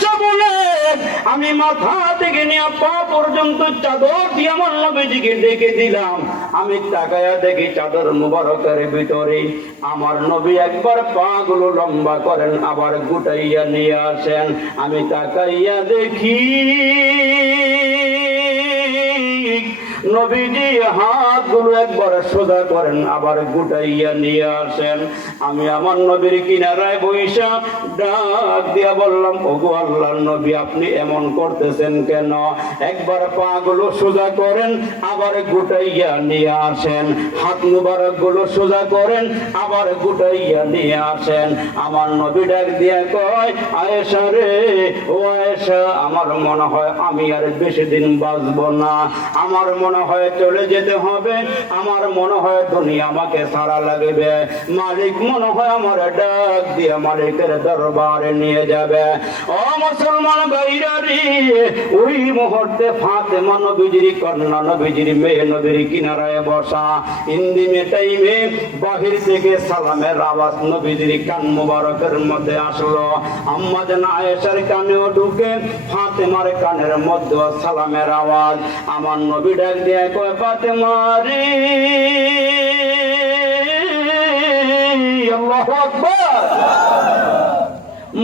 আয়েশা বলেন, আমি মাথা থেকে নিয়ে পা পর্যন্ত চাদর দিয়ে আমার নবীজিকে ডেকে দিলাম। আমি তাকায়া দেখি চাদর মুবারকের ভিতরে আমার নবী একবার পা গুলো লম্বা করেন, আবার গুটাইয়া নিয়ে আসেন। আমি তাকাইয়া দেখি নবীজি হাতগুলো একবার সোজা করেন, আবার গুটাইয়া নিয়ে আসেন। আমি আমার নবীর কিনারায় বইসা ডাক দিয়া বললাম, ওগো আল্লাহর নবী, আপনি এমন করতেছেন কেন? একবার পা গুলো সোজা করেন, আবার গুটাইয়া নিয়ে আসেন। হাত মুবারক গুলো সোজা করেন, আবার গুটাইয়া নিয়ে আসেন। আমার নবী ডাক দিয়া কয়, আয়েশা রে, ও আয়েশা, আমার মনে হয় আমি আর বেশি দিন বাঁচবো না, আমার মনে হয় চলে যেতে হবে, আমার মনে হয় দুনিয়া আমাকে ছাড়া লাগবে, মালিক মনে হয় আমার ডাক দিয়ে মালিকের দরবারে নিয়ে যাবে। ও মুসলমান ভাইরা রে, ওই মুহূর্তে ফাতেমা নবীজির কন্যা, নবীজির মেয়ে, নবীর কিনারায় বসা। ইন্দিমে টাইমে বাহির থেকে সালামের আওয়াজ নবীজির কান মুবারকের মধ্যে আসলো। আম্মা জান আয়েশার কানেও ঢুকে, ফাতেমার কানের মধ্যে সালামের আওয়াজ। আমার নবী ডাক দিয়ে কয়, ফাতেমা রে, আল্লাহু আকবার,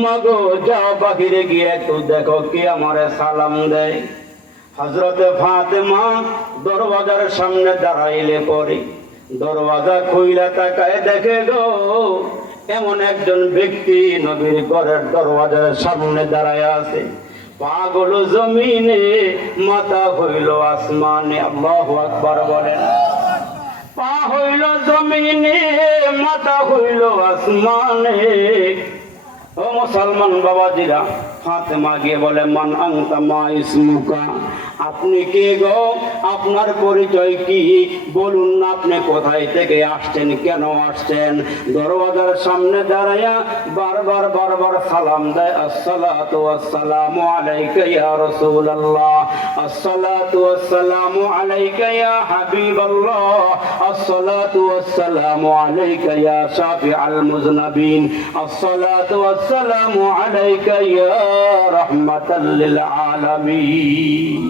মাগো যাও বাহিরে গিয়ে একটু দেখো কে আমারে সালাম দেয়। হযরতে ফাতেমা দরওয়াজার সামনে দাঁড়াইলে পরে দরওয়াজা খুইলা তাকায় দেখে গো, এমন একজন ব্যক্তি নবীর ঘরের দরওয়াজার সামনে দাঁড়ায় আছে। পা গুলো জমিনে, মাথা হইল আসমানে। আল্লাহু আকবার বলেন। পা হইল জমিনে, মাথা হইল আসমানে। ও মুসলমান বাবাজিরা, ফাতেমা গিয়ে বলে, মান আনতা মা ইসমুকা, আপনি কে গো, আপনার পরিচয় কি, বলুন না, আপনি কোথায় থেকে আসছেন, কেন আসছেন? দরওয়াজার সামনে দাঁড়ায়া বারবার বারবার সালাম দেয়, আসসালাতু ওয়াসসালামু আলাইকা ইয়া রাসূলুল্লাহ, আসসালাতু ওয়াসসালামু আলাইকা ইয়া হাবিবাল্লাহ, আসসালাতু ওয়াসসালামু আলাইকা ইয়া শাফিআল মুযনাবিন, আসসালাতু ওয়াসসালামু আলাইকা ইয়া রাহমাতাল লিল আলামিন।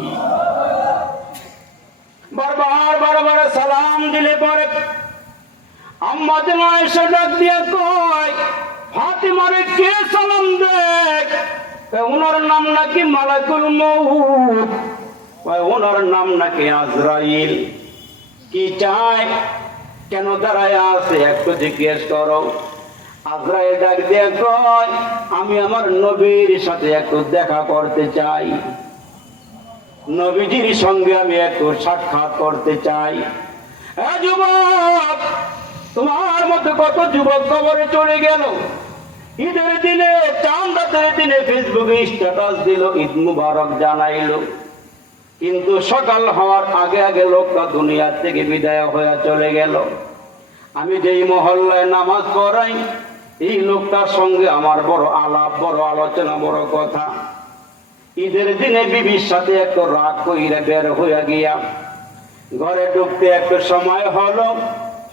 বারবার বারবার সালাম দিলে পরে আম্মা জান আয়েশা ডাক দিয়ে কয়, ফাতেমারে কে সালাম দেয়? ওনার নাম নাকি মালাকুল মউত, ওনার নাম নাকি আজরাইল। কি চায়, কেন দাঁড়ায় আছে, একটু জিজ্ঞেস করো। আজরাইল ডাক দিয়ে কয়, আমি আমার নবীর সাথে একটু দেখা করতে চাই, নবীজির সঙ্গে আমি একটু সাক্ষাৎ করতে চাই। যুবক, তোমার মতো কত যুবক কবরে চলে গেল। ঈদের দিনে, চাঁদ রাতের দিনে ফেসবুকে স্ট্যাটাস দিল, ঈদ মুবারক জানাইলো, কিন্তু সকাল হওয়ার আগে আগে লোকটা দুনিয়া থেকে বিদায় হয়ে চলে গেল। আমি যেই মহল্লায় নামাজ পড়াই, এই লোকটার সঙ্গে আমার বড় আলাপ, বড় আলোচনা, বড় কথা। ঈদের দিনে বিবির সাথে একটু রাগ কইরা বের হইয়া গিয়া ঘরে ঢুকতে একটু সময় হলো,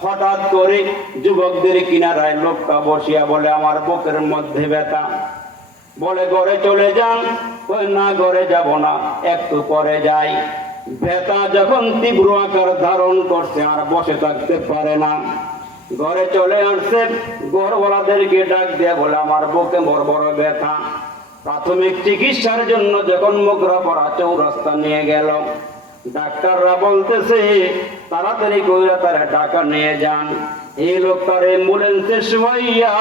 হঠাৎ করে যুবকদের কিনারায় লোকটা বসিয়া বলে, আমার বুকের মধ্যে ব্যথা, বলে ঘরে চলে যান। কই না, ঘরে যাব না, একটু পরে যাই। ব্যথা যখন তীব্র আকার ধারণ করছে, আর বসে থাকতে পারে না, ঘরে চলে আসছে। ঘরওয়ালাদেরকে ডাক দিয়ে বলে, আমার বুকে বড় বড় ব্যথা। প্রাথমিক চিকিৎসার জন্য যখন মোগরাপাড়া চৌরাস্তা নিয়ে গেল, ডাক্তাররা বলতেছে তাড়াতাড়ি কইরা তারা ঢাকা নিয়ে যান। এই লোকটার অ্যাম্বুলেন্সে শুয়াইয়া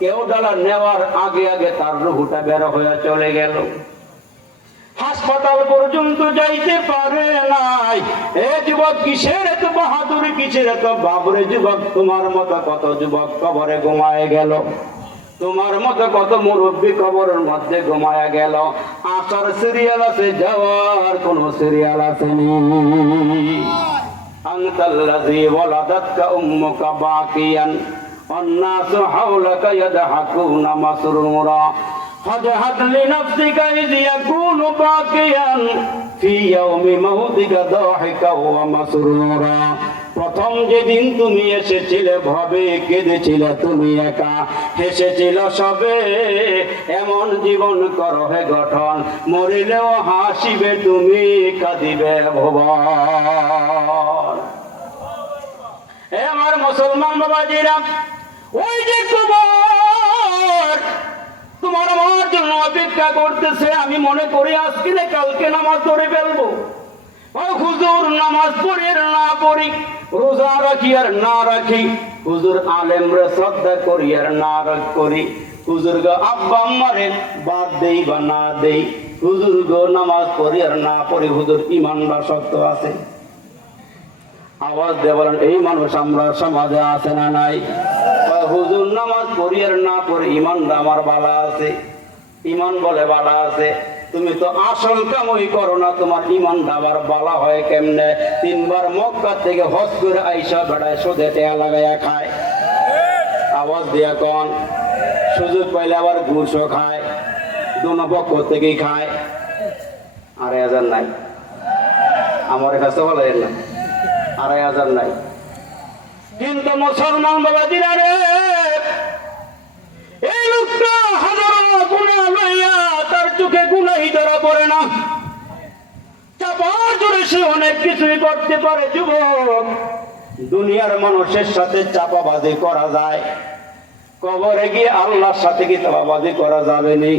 কেউ ডালা নেওয়ার আগে আগে তার রুহুটা বের হয়ে চলে গেল। হাসপাতাল পর্যন্ত যাইতে পারে নাই। এ যুবক, কিসের এত বাহাদুরি, কিসের এত বাবরে যুবক? তোমার মতো কত যুবক কবরে ঘুমায় গেল, তোমার মতো কত মুরব্বী কবরের মধ্যে ঘুমায়া গেল। আসার সিরিয়াল আছে, যাওয়ার কোন সিরিয়াল আসেনি। আনতাল্লাযী ওয়ালাদাতকা উম্মুকা বাকিয়ান ওয়ান-নাসু হাওলাকা ইয়াদহাকুনা মাসরুরা ফাজহাদ লিনাফসিকা ইয ইয়াকুনু বাকিয়ান ফি ইয়াউমি মাউতিকা দাহিকা ওয়া মাসরুরা। প্রথম যেদিন তুমি এসেছিলে ভবে কেঁদেছিলে তুমি একা, হেসেছিল সবে, এমন জীবন করো হে গঠন, মরিলেও হাসিবে তুমি, কাঁদিবে ভুবন। আমার মুসলমান বাবাজিরা, ওই যে তোমার আমার জন্য অপেক্ষা করতেছে। আমি মনে করি আজকে না কালকে নামাজ পড়ে ফেলবো। হুজুর নামাজ পড়ি আর না পড়ি, রোজা রাখি আর না রাখি, হুজুর আলেম রে শ্রদ্ধা করি আর না করি, হুজুর গো আব্বা আম্মারে বাদ দেই বা না দেই, হুজুর গো নামাজ পড়ি আর না পড়ি, হুজুর ইমান বা সত্য আছে? আওয়াজ দিয়ে বলেন, এই মানুষ আমরা সমাজে আছে না নাই? হুজুর নামাজ পড়ি আর না পড়ি, ইমানটা আমার বালা আছে। ইমান বলে বালা আছে, তুমি তো আসল কামই করো না, তোমার ইমান আবার বালা হয় কেমনে? 3 বার মক্কা থেকে হজ করে আইসা বেড়ায় সুদে টেয়া লাগাইয়া খায়। আওয়াজ দিয়া কন, সুযোগ পাইলে আবার ঘুষও খায়, দোনো পক্ষ থেকেই খায়। 2,500 নাই আমার কাছে, বলে না 2,500 নাই। কিন্তু মুসলমান বাবাজিরা রে, এই লোকটা হাজারো গুনাহ লইয়া তার চোখে গুনাহই ধরা পড়ে না। চাপার জোরে সে অনেক কিছুই করতে পারে। যুবক, দুনিয়ার মানুষের সাথে চাপাবাজি করা যায়, কবরে গিয়ে আল্লাহর সাথে কি চাপাবাজি করা যাবে নি?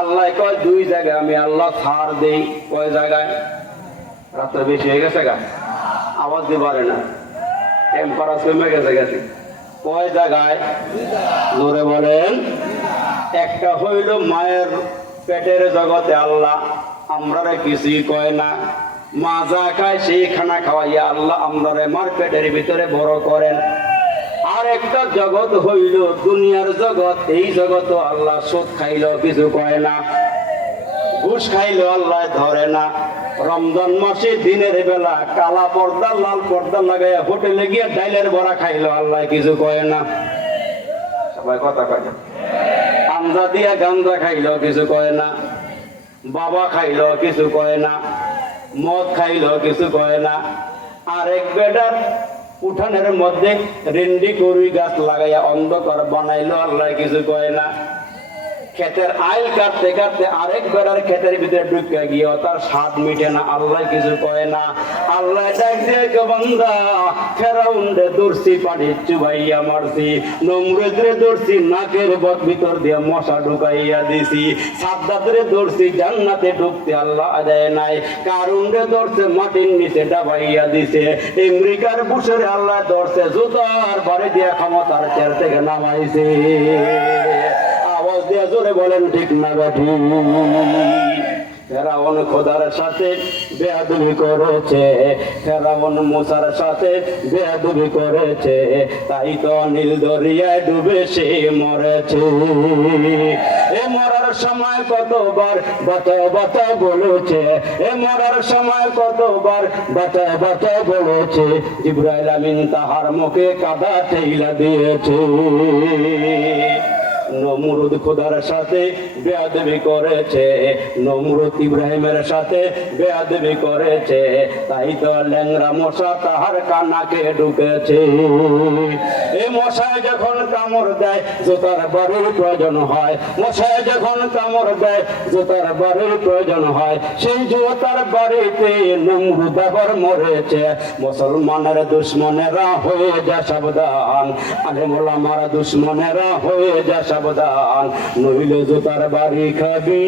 আল্লাহ কয় 2 জায়গায় আমি আল্লাহ ছাড় দেই। কয় জায়গায়? রাত্রে বেশি হয়ে গেছে গা, আওয়াজ দিয়ে পারে না, টেম্পারেচার কমে গেছে গেছে। কয় জায়গায়? জোরে বলেন। একটা হইল মায়ের পেটের জগতে আল্লাহ আমরারে কিছুই কয় না, মা যা খায় সেই খানা খাওয়াইয়া আল্লাহ আমরারে মার পেটের ভিতরে বড় করেন। আর একটা জগৎ হইল দুনিয়ার জগৎ, এই জগৎ আল্লাহ সুদ খাইল কিছু কয় না, ঘুষ খাইল আল্লাহ ধরে না। রমজান মাসে দিনের বেলা কালা পর্দা লাল পর্দা লাগাইয়া হোটেলে গিয়ে ডাইলের বড়া খাইল আল্লাহ কিছু কয় না। সবাই কথা কয় না। আমজা দিয়া গাঞ্জা খাইল কিছু কয় না, বাবা খাইল কিছু কয় না, মদ খাইল কিছু কয় না। আরেক বেটার উঠানের মধ্যে রেন্ডি করি গাছ লাগাইয়া অন্ধকার বানাইলো আল্লাহ কিছু কয় না। ক্ষেতের আইল কাটতে কাটতে আরেক বেড়ার ক্ষেতের ভিতরে ঢুকে গিয়ে তার স্বাদ মিটে না, আল্লাহ কিছু কয় না। আল্লাহ ডাক দিয়ে বান্দা, ফেরাউনরে দর্শি পানি চুবাইয়া মারছি, নমরুদরে দর্শি নাকের ভিতর দিয়ে মশা ঢুকাইয়া দিছি, সাদ্দাতরে দর্শি জান্নাতে ঢুকতে আল্লাহ দেয় নাই, কারুনরে দর্শে মাটির নিচে ডাবাইয়া দিছে, আমেরিকার বুশের আল্লাহ দর্শে জুতার বাড়ি দিয়ে ক্ষমতার চেয়ার থেকে নামাইছে। আওয়াজ দিয়ে জোরে বলেন ঠিক না বেঠি? ফেরাউন খোদার সাথে বেয়াদবি করেছে, ফেরাউন মুসার সাথে বেয়াদবি করেছে, তাই তো নীল দরিয়ায় ডুবে সে মরেছে। এ মরার সময় কতবার বাঁচা বাঁচা বলেছে, এ মরার সময় কতবার বাঁচা বাঁচা বলেছে, জিবরাইল আমিন তাহার মুখে কাদা ঠেইলা দিয়েছে। নমরুদ খোদার সাথে বেয়াদবি করেছে, নমরুদ ইব্রাহিমের সাথে বেয়াদবি করেছে, তাই তো ল্যাংরা মশা তাহার কানাকে ঢুকেছে। এই মশায় যখন কামড় দেয় জোতার বাড়ির প্রয়োজন হয়, মশায় যখন কামড় দেয় জোতার বাড়ির প্রয়োজন হয়, সেই জোতার বাড়িতে নমরুদ আবার মরেছে। মুসলমানের দুশ্মনেরা হয়ে যা সাবধান, আলেম ওলামার দুশ্মনেরা হয়ে যা সাবধান, নইলে জোতার বাড়ি খাবি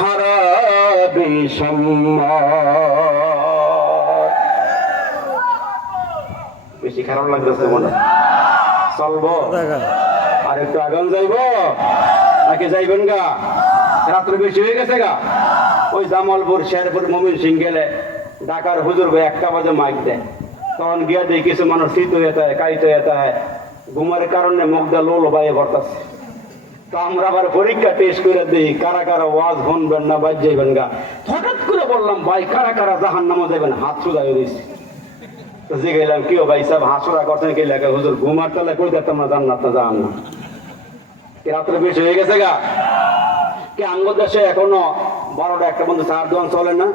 হারাবি সম্মান। বেশি খারাপ লাগতেছে মনে? চলবো আর একটু আগান যাইব নাকি যাইবেন গা? রাত্রে বেশি হয়ে গেছে গা। ওই জামালপুর শেরপুর মমিন সিং গেলে ঢাকার হুজুর 1টা বাজে মাইক দেয়, তখন গিয়া দিয়ে কিছু মানুষ শীত হয়ে যায়, কাইত হয়ে যায়, ঘুমের কারণে মুখটা লোলো বাইয়ে করতেছে। তো আমরা আবার পরীক্ষা টেস্ট করে দিই কারা কারা ওয়াজ শুনবেন না বাদ যাইবেন গা। হঠাৎ করে বললাম ভাই কারা কারা জাহান্নামে যাবেন, হাত সোজা দিয়েছি। তো জিগাইলাম কি ভাই সব হাসুরা করছেন কি লেখা? হুজুর ঘুমার তলায় কই দেখতাম না জান্নাত না জাহান্নাম। রাত্রে বেশি হয়ে গেছে গা। কি আঙ্গ দেশে এখনো 12টা 1টা পর্যন্ত চার দোয়ান চলে না?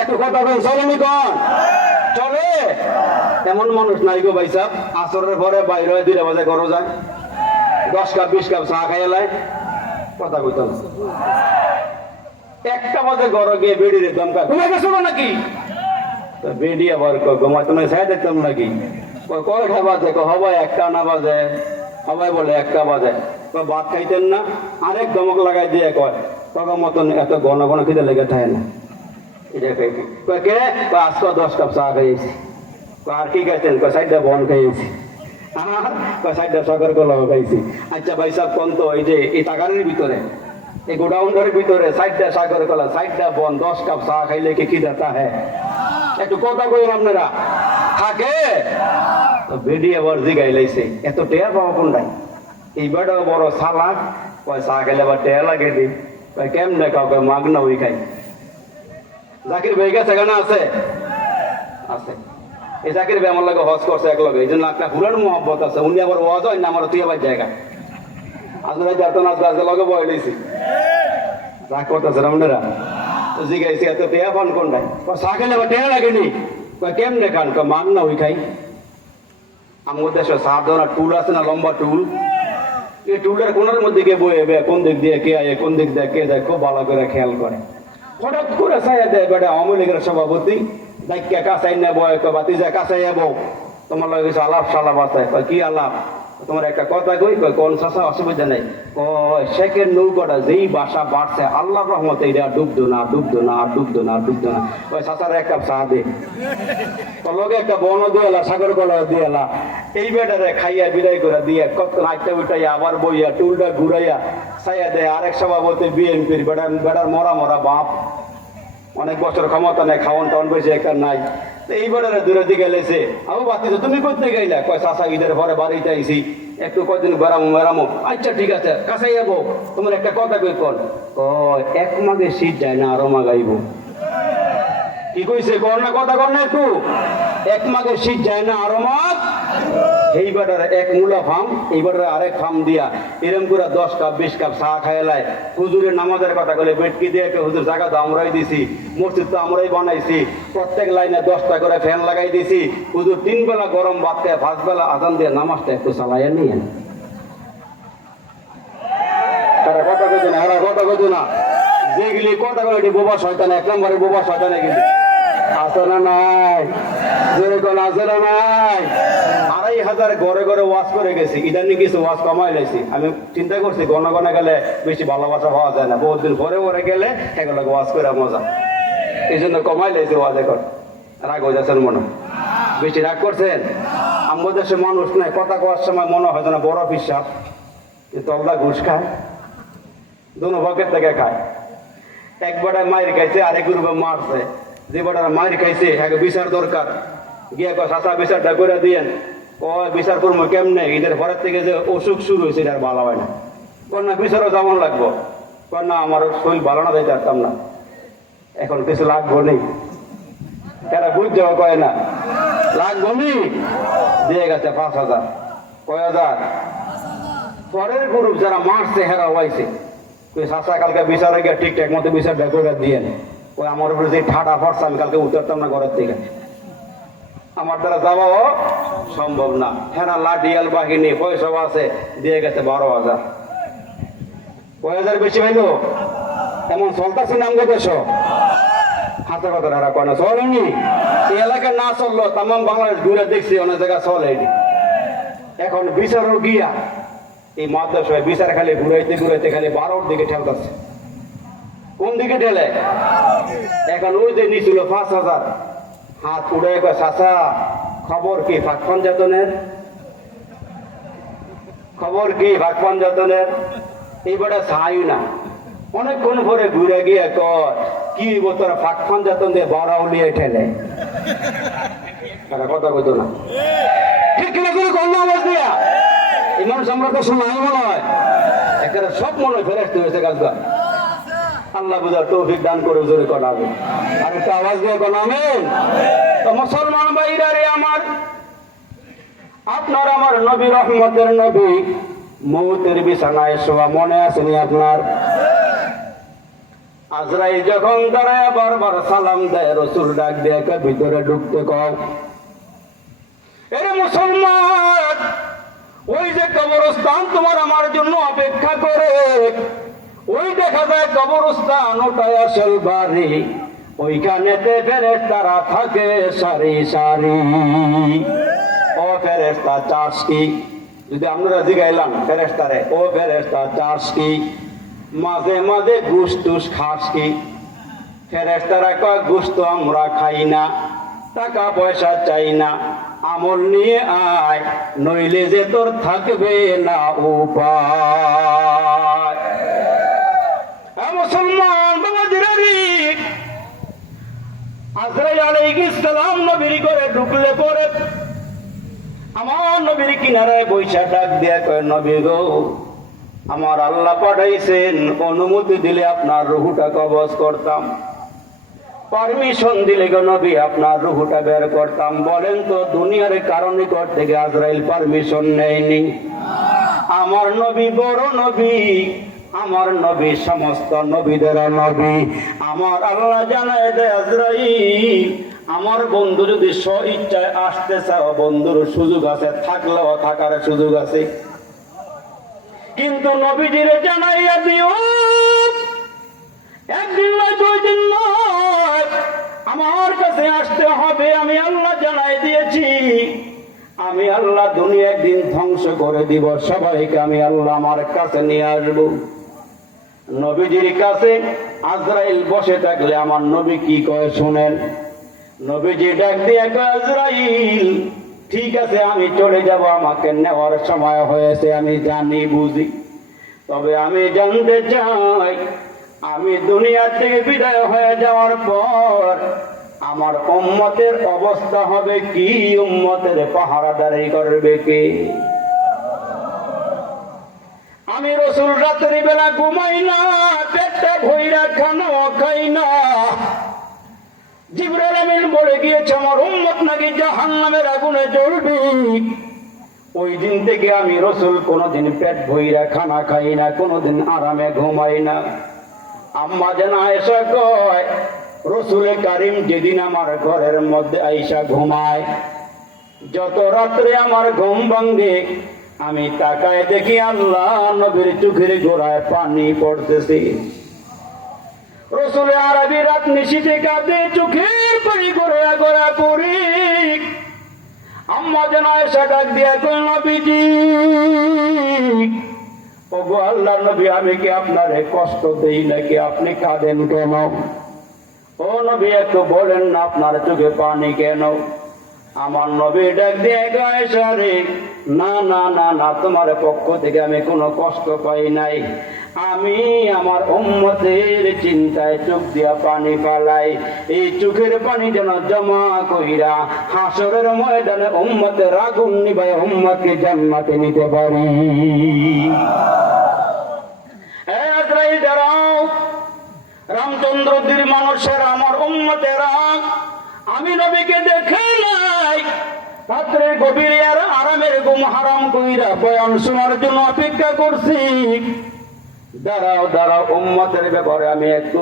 একটু কথা বলেন, চলেনি কন চলে? এমন মানুষ নাই গো ভাই সাহেব, আসরের পরে বাইরে 2টা বাজে ঘরে যায়, 10 কাপ 20 কাপ চা খাইয়া লাই, কথা কইতাম 1টা বাজে ঘরে গিয়ে বেডিরে দমকা, ঘুমাই গেছো নাকি? বেডি আবার ঘুমাই তুমি চাই দেখতাম নাকি? কয়টা বাজে? হবাই 1টা না বাজে, সবাই বলে 1টা বাজে। ভাত খাইতেন না? আরেক ধমক লাগাই দিয়ে কয় তখন মতন এত ঘন ঘন খিদে লেগে থাকে না। এটা কে আজকে 10 কাপ চা খাইয়েছি। আর কি খাইছেন? 60টা বন খাইয়েছি। আর 60টা সকার কলাও খাইছি। আচ্ছা ভাই সাহেব কোন তো এই যে এই টাকারের ভিতরে, এই গোডাউনের ভিতরে 60টা সাগর কলা, 60টা বন, 10 কাপ চা খাইলে কি খিদাটা হ্যাঁ? একটু কথা কইন আপনারা, থাকে? বেডি আবার জিগাই লাইছে, এত টেয়া পাওয়া কোনটাই? এই বেটা বড় সালাক, কয় চা খাইলে আবার টেয়া লাগে দি, কয় কেমনে খাও? কয় মাগ না ওই খাই। জাকির ভাই গেছে কেন? আছে আছে। এই জাকির ভাই আমার লাগে হজ করছে এক লগে, এই জন্য একটা পুরান মোহাম্মত আছে। উনি আবার ওয়াজ হয় না, আমার তুই আবার জায়গা আসলে যাতো না, আজকে লগে বয় লইছি যা করতেছে আপনারা। জিগাইছি এত টেয়া পান কোনটাই? চা খাইলে আবার টেয়া লাগেনি, কয় কেমনে খান? কয় মাগ না ওই খাই। আমার দেশে সার ধরা টুল আছে না, লম্বা টুল, এই টুলের কোনার মধ্যে গিয়ে বয়ে কোন দিক দিয়ে কে আয়, কোন দিক দিয়ে কে যায়, খুব ভালো করে খেয়াল করে। হঠাৎ করে চাইয়া দেয় বেটা আওয়ামী লীগের সভাপতি, দায়িত্ব কাছাই না বয়, বাতি যায় কাছাই যাবো, তোমার লাগে কিছু আলাপ সালাপ আছে। কয় কি আলাপ? তোমার একটা কথা কই। কয় কোন চাষা? অসুবিধা নেই। কয় শেখের নৌকাটা যেই বাসা বাড়ছে আল্লাহর রহমতে এটা ডুবতো না, ডুবতো না, ডুবতো না, ডুবতো না। কয় চাষার 1 কাপ চা দে, লগে একটা বন দিয়েলা, সাগর কলা দিয়েলা। এই বেটারে খাইয়া বিদায় করে দিয়ে কত নাচটা উঠাইয়া আবার বইয়া টুলটা ঘুরাইয়া ছাইয়া দেয় আরেক সভাপতি বিএনপির, বেটার মরা মরা বাপ, অনেক বছর ক্ষমতা নেই, খাওয়ান টাউন বেশি একটা নাই। এই বেটারে দূরে দিকে লেছে, আবু বাতি তুমি করতে গেলা? কয় চাষা ঈদের পরে বাড়িতে আইসি, একটু কয়দিন বেড়ামো। আচ্ছা ঠিক আছে, কাছে যাবো। তোমার একটা কথা কই কোন? কয় 1 মাঘে শীত যায় না, আরো মাঘ আইব। কি কইছে? কর না কথা কর না একটু। 1 মাঘে শীত যায় না, আরো মাঘ। এই বেটার 1 মূলা ফার্ম, এই বেটার আরেক ফার্ম দিয়া এরম করে 10 কাপ 20 কাপ চা খাইলায়। হুজুরের নামাজের কথা বলে বেটকি দিয়ে হুজুর জায়গা তো আমরাই দিছি, মসজিদ তো আমরাই বানাইছি, প্রত্যেক লাইনে 10টা করে ফ্যান লাগাই দিছি। হুজুর 3 বেলা গরম ভাত খেয়ে 5 বেলা আজান দিয়ে নামাজটা একটু চালাইয়া নিয়েন। তারা কথা কইতো না, এরা কথা কইতো না। যেগুলি কথা বলে এটি বোবা শয়তান, 1 নম্বরে বোবা শয়তান। এগুলি আছে না নাই? যেরকম আছে না নাই? 2,500 ঘরে ঘরে ওয়াজ করে গেছি, ইদানি কিছু ওয়াজ কমাই লাইছি। আমি চিন্তা করছি গণা গণা গেলে বেশি ভালোবাসা পাওয়া যায় না, বহুত দিন পরে পরে গেলে এগুলো ওয়াজ করে মজা, এই জন্য কমাই লাইছি ওয়াজ। এখন রাগ হয়ে যাচ্ছেন মনে? বেশি রাগ করছেন? আমার দেশে মানুষ নাই, কথা কওয়ার সময় মনে হয় না বড় পিসাব, তবলা ঘুষ খায়, দুনো পকেট থেকে খায়। এক বেটায় মায়ের খাইছে, আরেক গ্রুপে মারছে। যে বেটার মায়ের খাইছে একে বিচার দরকার, গিয়ে চাষা বিচারটা করে দিয়েন। ও বিচার করবো কেমনে? ঈদের পরের থেকে যে অসুখ শুরু হয়েছে এটা আর ভালো হয় না। না বিচারও যেমন লাগবো, না আমার শরীর ভালো না, দিতে পারতাম না, এখন কিছু লাগবো নেই। এরা বুঝতে কয় না লাগবো নি, দিয়ে গেছে 5,000। কয় হাজার? পরের গ্রুপ যারা মারছে হেরা হয়েছে, চাষা কালকে বিচারে গিয়ে ঠিকঠাক মতো বিচারটা করে দিয়েন। ওই আমার উপরে যে ঠাডা ফরসা, আমি কালকে উঠতাম না ঘরের থেকে, আমার দ্বারা যাওয়াও সম্ভব না। হেরা লাঠিয়াল বাহিনী পয়সা আছে, দিয়ে গেছে 12,000। কয় হাজার বেশি হইল? এমন চলতেছে নাম দেশ হাতে কথা হেরা কয় না চলেনি। এই এলাকায় না চললো, তাম বাংলাদেশ ঘুরে দেখছি অনেক জায়গায় চলে। এখন বিচারও গিয়া এই মাদ্রাসায় বিচার খালি ঘুরাইতে ঘুরাইতে খালি 12র দিকে ঠেলতেছে। কোন দিকে ঠেলে? এখন ওই যে নিছিল 5,000, হাত উড়ে কয় চাচা খবর কি ভাগ পঞ্চায়েতনের? খবর কি ভাগ পঞ্চায়েতনের? এইবারে চাই না, অনেকক্ষণ পরে ঘুরে গিয়ে কয় কি তোরা ফাঁক পঞ্চায়েতন দিয়ে বড়া উলিয়ে ঠেলে। তারা কথা কইতো না, ঠিক কিনা করে কন্যা আওয়াজ দিয়া এই মানুষ আমরা তো শোনা মনে হয় একেবারে সব মনে হয় ফেরেস্ত হয়েছে কাজটা। আল্লাহ বুঝার তৌফিক দান করে জোরে করাবে। আর একটা আওয়াজ দিয়ে কনাবেন। তো মুসলমান ভাইরা রে আমার, আপনার আমার নবী রহমতের নবী মৌতের বিছানায় শোয়া মনে আসেনি আপনার? আজরাইল যখন দাঁড়ায় বারবার সালাম দেয়, রাসূল ডাক দিয়ে ভিতরে ঢুকতে কও। এরে মুসলমান, ওই যে কবরস্থান তোমার আমার জন্য অপেক্ষা করে, ওই দেখা যায় কবরস্থান, ওটাই আসল বাড়ি। ওইখানেতে ফেরেশতারা থাকে সারি সারি। ও ফেরেশতা চার্জ কি? যদি আমরা জিগাইলাম ফেরেশতারে, ও ফেরেশতা চার্জ কি? মাঝে মাঝে ঘুষ টুস খাস কি? ফেরেশতারা কয় গোশত আমরা খাই না, টাকা পয়সা চাই না, আমল নিয়ে আয়, নইলে যে তোর থাকবে না উপায়। মুসলমান বাবাজিরারি, আজরাইল আলাইহিস সালাম নবীর ঘরে ঢুকলে পরে আমার নবীর কিনারায় বৈশা ডাক দিয়া কয়, নবী গো, আমার আল্লাহ পাঠাইছেন, অনুমতি দিলে আপনার রুহুটা কবজ করতাম, পারমিশন দিলে গো নবী আপনার রুহুটা বের করতাম। বলেন তো দুনিয়ার কারণে কর থেকে আজরাইল পারমিশন নেয়নি? আমার নবী বড় নবী, আমার নবী সমস্ত নবীদের নবী। আমার আল্লাহ জানায় দেয়, আজরাইল আমার বন্ধু যদি স্ব ইচ্ছায় আসতে চাও, বন্ধুর সুযোগ আছে, থাকলেও থাকার সুযোগ আছে, কিন্তু নবীজিরে জানাইয়া দিও, একদিন নয়, 2 দিন নয়, আমার কাছে আসতে হবে। আমি আল্লাহ জানাই দিয়েছি, আমি আল্লাহ দুনিয়া একদিন ধ্বংস করে দিব, সবাইকে আমি আল্লাহ আমার কাছে নিয়ে আসব। নবীজির কাছে আজরাইল বসে থাকলে আমার নবী কি কয় শুনেন। নবীজি ডাক দিয়ে কয়, আজরাইল ঠিক আছে, আমি চলে যাব, আমাকে নেওয়ার সময় হয়েছে, আমি জানি বুঝি, তবে আমি জানতে চাই, আমি দুনিয়া থেকে বিদায় হয়ে যাওয়ার পর আমার উম্মতের অবস্থা হবে কি? উম্মতের পাহারাদারি করবে কে? আমি রাসূল রাত্রি বেলা ঘুমাই না, পেটটা ভইরা খানাও খাই না। জিবরাইল আমিন বলে গিয়েছে আমার উম্মত নাকি জাহান্নামের আগুনে জ্বলবে। ওই দিন থেকে আমি রাসূল কোনোদিন পেট ভইরা খানা খাই না, কোনোদিন আরামে ঘুমাই না। আম্মা জান আয়েশা কয়, রাসূল কারীম যেদিন আমার ঘরের মধ্যে আয়েশা ঘুমায়, যত রাত্রে আমার ঘুম ভাঙে, আমি তাকায় দেখি আল্লাহ নবীর চোখের গোড়ায় পানি পড়তেছে। রাসূল আরবি রাত নিশিতে কাঁদে, চোখের পানি গোড়া গোড়া পড়ে। আম্মা জান আয়েশা ডাক দিয়া কয়, নবীজি, ওগো আল্লাহর নবী, আমি কি আপনারে কষ্ট দেই নাকি? আপনি কাঁদেন কেন? ও নবী, একটু বলেন না, আপনার চোখে পানি কেন? আমার নবী ডাক দিয়ে কয়, আয়েশা রে, না না না না, তোমার পক্ষ থেকে আমি কোনো কষ্ট পাই নাই, আমি আমার উম্মতের চিন্তায় চোখ দিয়া পানি ফালাই। এই চোখের পানি যেন জমা কইরা হাসরের ময়দানে উম্মতের আগুন নিভায় উম্মতকে জান্নাতে নিতে পারি। আজরাইল দাঁড়াও, রামচন্দ্রদের মানুষের, আমার উম্মতেরা, আমি নবীকে দেখে নাই, রাত্রের গভীরে আর আরামের ঘুম হারাম কইরা বয়ান শোনার জন্য অপেক্ষা করছি। দাঁড়াও দাঁড়াও, উম্মতের ব্যাপারে আমি একটু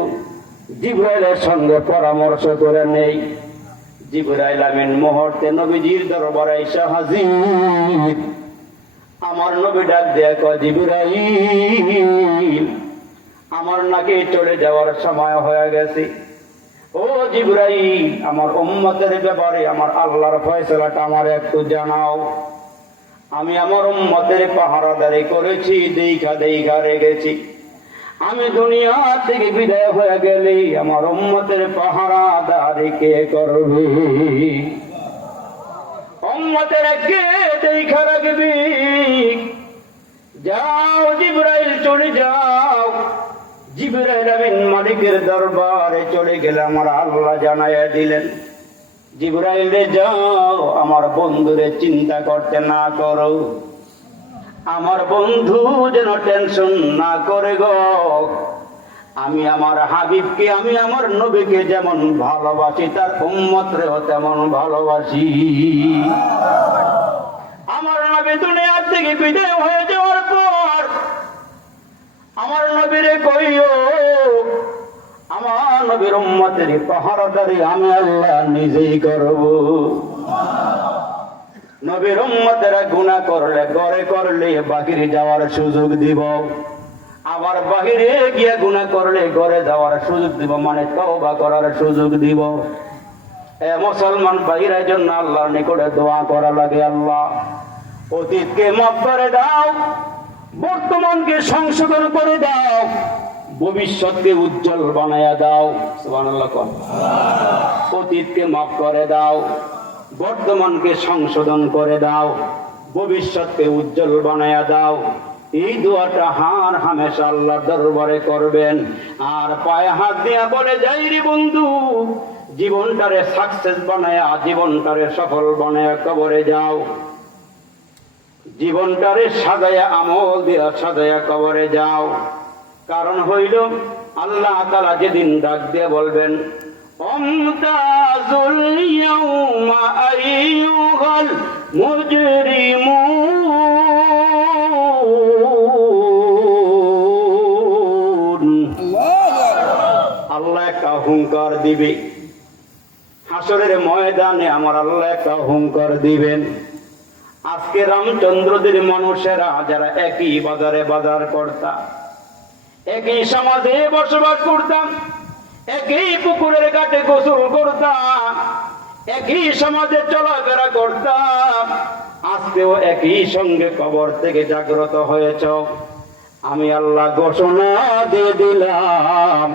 জিবরাইলের সঙ্গে পরামর্শ করে নেই। জিবরাইল আমিন মুহূর্তে নবীজির দরবারে এসে হাজির। আমার নবী ডাক দেয়া কয়, জিবরাইল, আমার নাকি চলে যাওয়ার সময় হয়ে গেছে। ও জিবরাইল, আমার উম্মতের ব্যাপারে আমার আল্লাহর ফয়সালাটা আমার একটু জানাও। আমি আমার উম্মতের পাহারাদারি করেছি, দেখা দেখা রেখেছি। আমি দুনিয়া থেকে বিদায় হয়ে গেলে আমার উম্মতের পাহারাদারি কে করবে? উম্মতের কে দেখা রাখবি? যাও জিবরাইল, চলে যাও। জিবরাইল আমিন মালিকের দরবারে চলে গেলে আমার আল্লাহ জানাইয়া দিলেন, জিবরাইল রে, যাও, আমার বন্ধুরে চিন্তা করতে না করো, আমার বন্ধু যেন টেনশন না করে গো। আমি আমার হাবিবকে, আমি আমার নবীকে যেমন ভালোবাসি, তার উম্মতরেও তেমন ভালোবাসি। আমার নবী দুনিয়ার থেকে বিদায় হয়ে যাওয়ার পর আমার নবীরে কইও, নবীর উম্মতের পাহারাদারি আমি আল্লাহ নিজেই করব। নবীর উম্মতেরা গুনাহ করলে ঘরে করলে বাহিরে যাওয়ার সুযোগ দিব, আবার বাহিরে গিয়ে গুনাহ করলে ঘরে যাওয়ার সুযোগ দিব, মানে তওবা করার সুযোগ দিব। মুসলমান ভাইরা জন্য আল্লাহর নিকটে দোয়া করা লাগে, আল্লাহ অতীতকে মাফ করে দাও, বর্তমানকে সংশোধন করে দাও, ভবিষ্যৎকে উজ্জ্বল বানায়া দাও। সুবহানাল্লাহ। অতীতকে মাফ করে দাও, বর্তমানকে সংশোধন করে দাও, ভবিষ্যৎকে উজ্জ্বল বানায়া দাও। এই দোয়াটা হার হামেশা আল্লাহর দরবারে করবেন। আর পায়ে হাত দিয়া বলে যাই রে বন্ধু, জীবনটারে সাকসেস বানায়া, জীবনটারে সফল বানায়া কবরে যাও। জীবনটারে সাজায়া, আমল দিয়া সাজায়া কবরে যাও। কারণ হইল আল্লাহ তাআলা যেদিন ডাক দিয়ে বলবেন, আমতাজুল ইয়াউমা আইয়ুহাল মুজরিমুন। আল্লাহ একটা হুঙ্কার দিবে হাসরের ময়দানে, আমার আল্লাহ একটা হুঙ্কার দিবেন। আজকে রামচন্দ্রদের মানুষেরা যারা একই বাজারে বাজার করতাম, একই সমাজে বসবাস করতাম, একই পুকুরের ঘাটে গোসল করতাম, একই সমাজে চলাফেরা করতাম, আজকেও একই সঙ্গে কবর থেকে জাগ্রত হয়েছ। আমি আল্লাহ ঘোষণা দিয়ে দিলাম,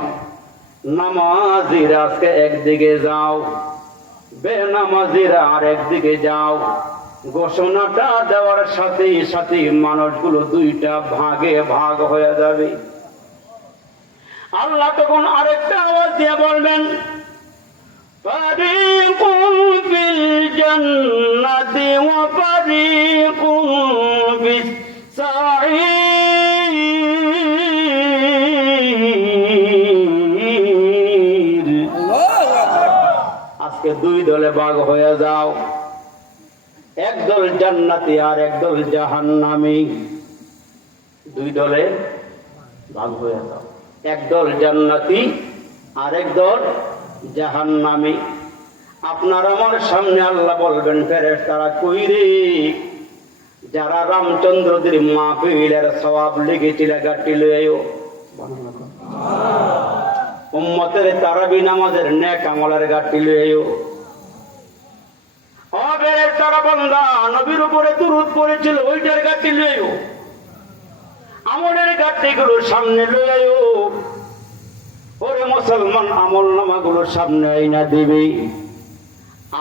নামাজিরা আজকে একদিকে যাও, বেনামাজিরা আর একদিকে যাও। ঘোষণাটা দেওয়ার সাথে সাথে মানুষগুলো দুইটা ভাগে ভাগ হয়ে যাবে। আল্লাহ তখন আরেকটা আওয়াজ দিয়ে বলবেন, ফারিকুন ফিল জান্নাতি ওয়া ফারিকুন ফিস সাঈর। আজকে দুই দলে ভাগ হয়ে যাও, একদল জান্নাতি আর একদল জাহান্নামী। দুই দলে ভাগ হয়ে যাও, একদল জান্নাতি আর একদল জাহান্নামী। আপনার আমার সামনে আল্লাহ বলবেন, ফেরেশতারা কই রে? যারা রামচন্দ্রদের মাহফিলের সওয়াব লিখেছিল গাটি লইও, উম্মতের তারাবি নামাজের নেক আমলের গাটি লইও। তারা বান্দা নবীর উপরে দুরূদ পড়েছিল, ওইটার গাটি লইও, আমলের গাটিগুলো সামনে লইও। ওরে মুসলমান, আমল নামাগুলো সামনে আইনা দিবে।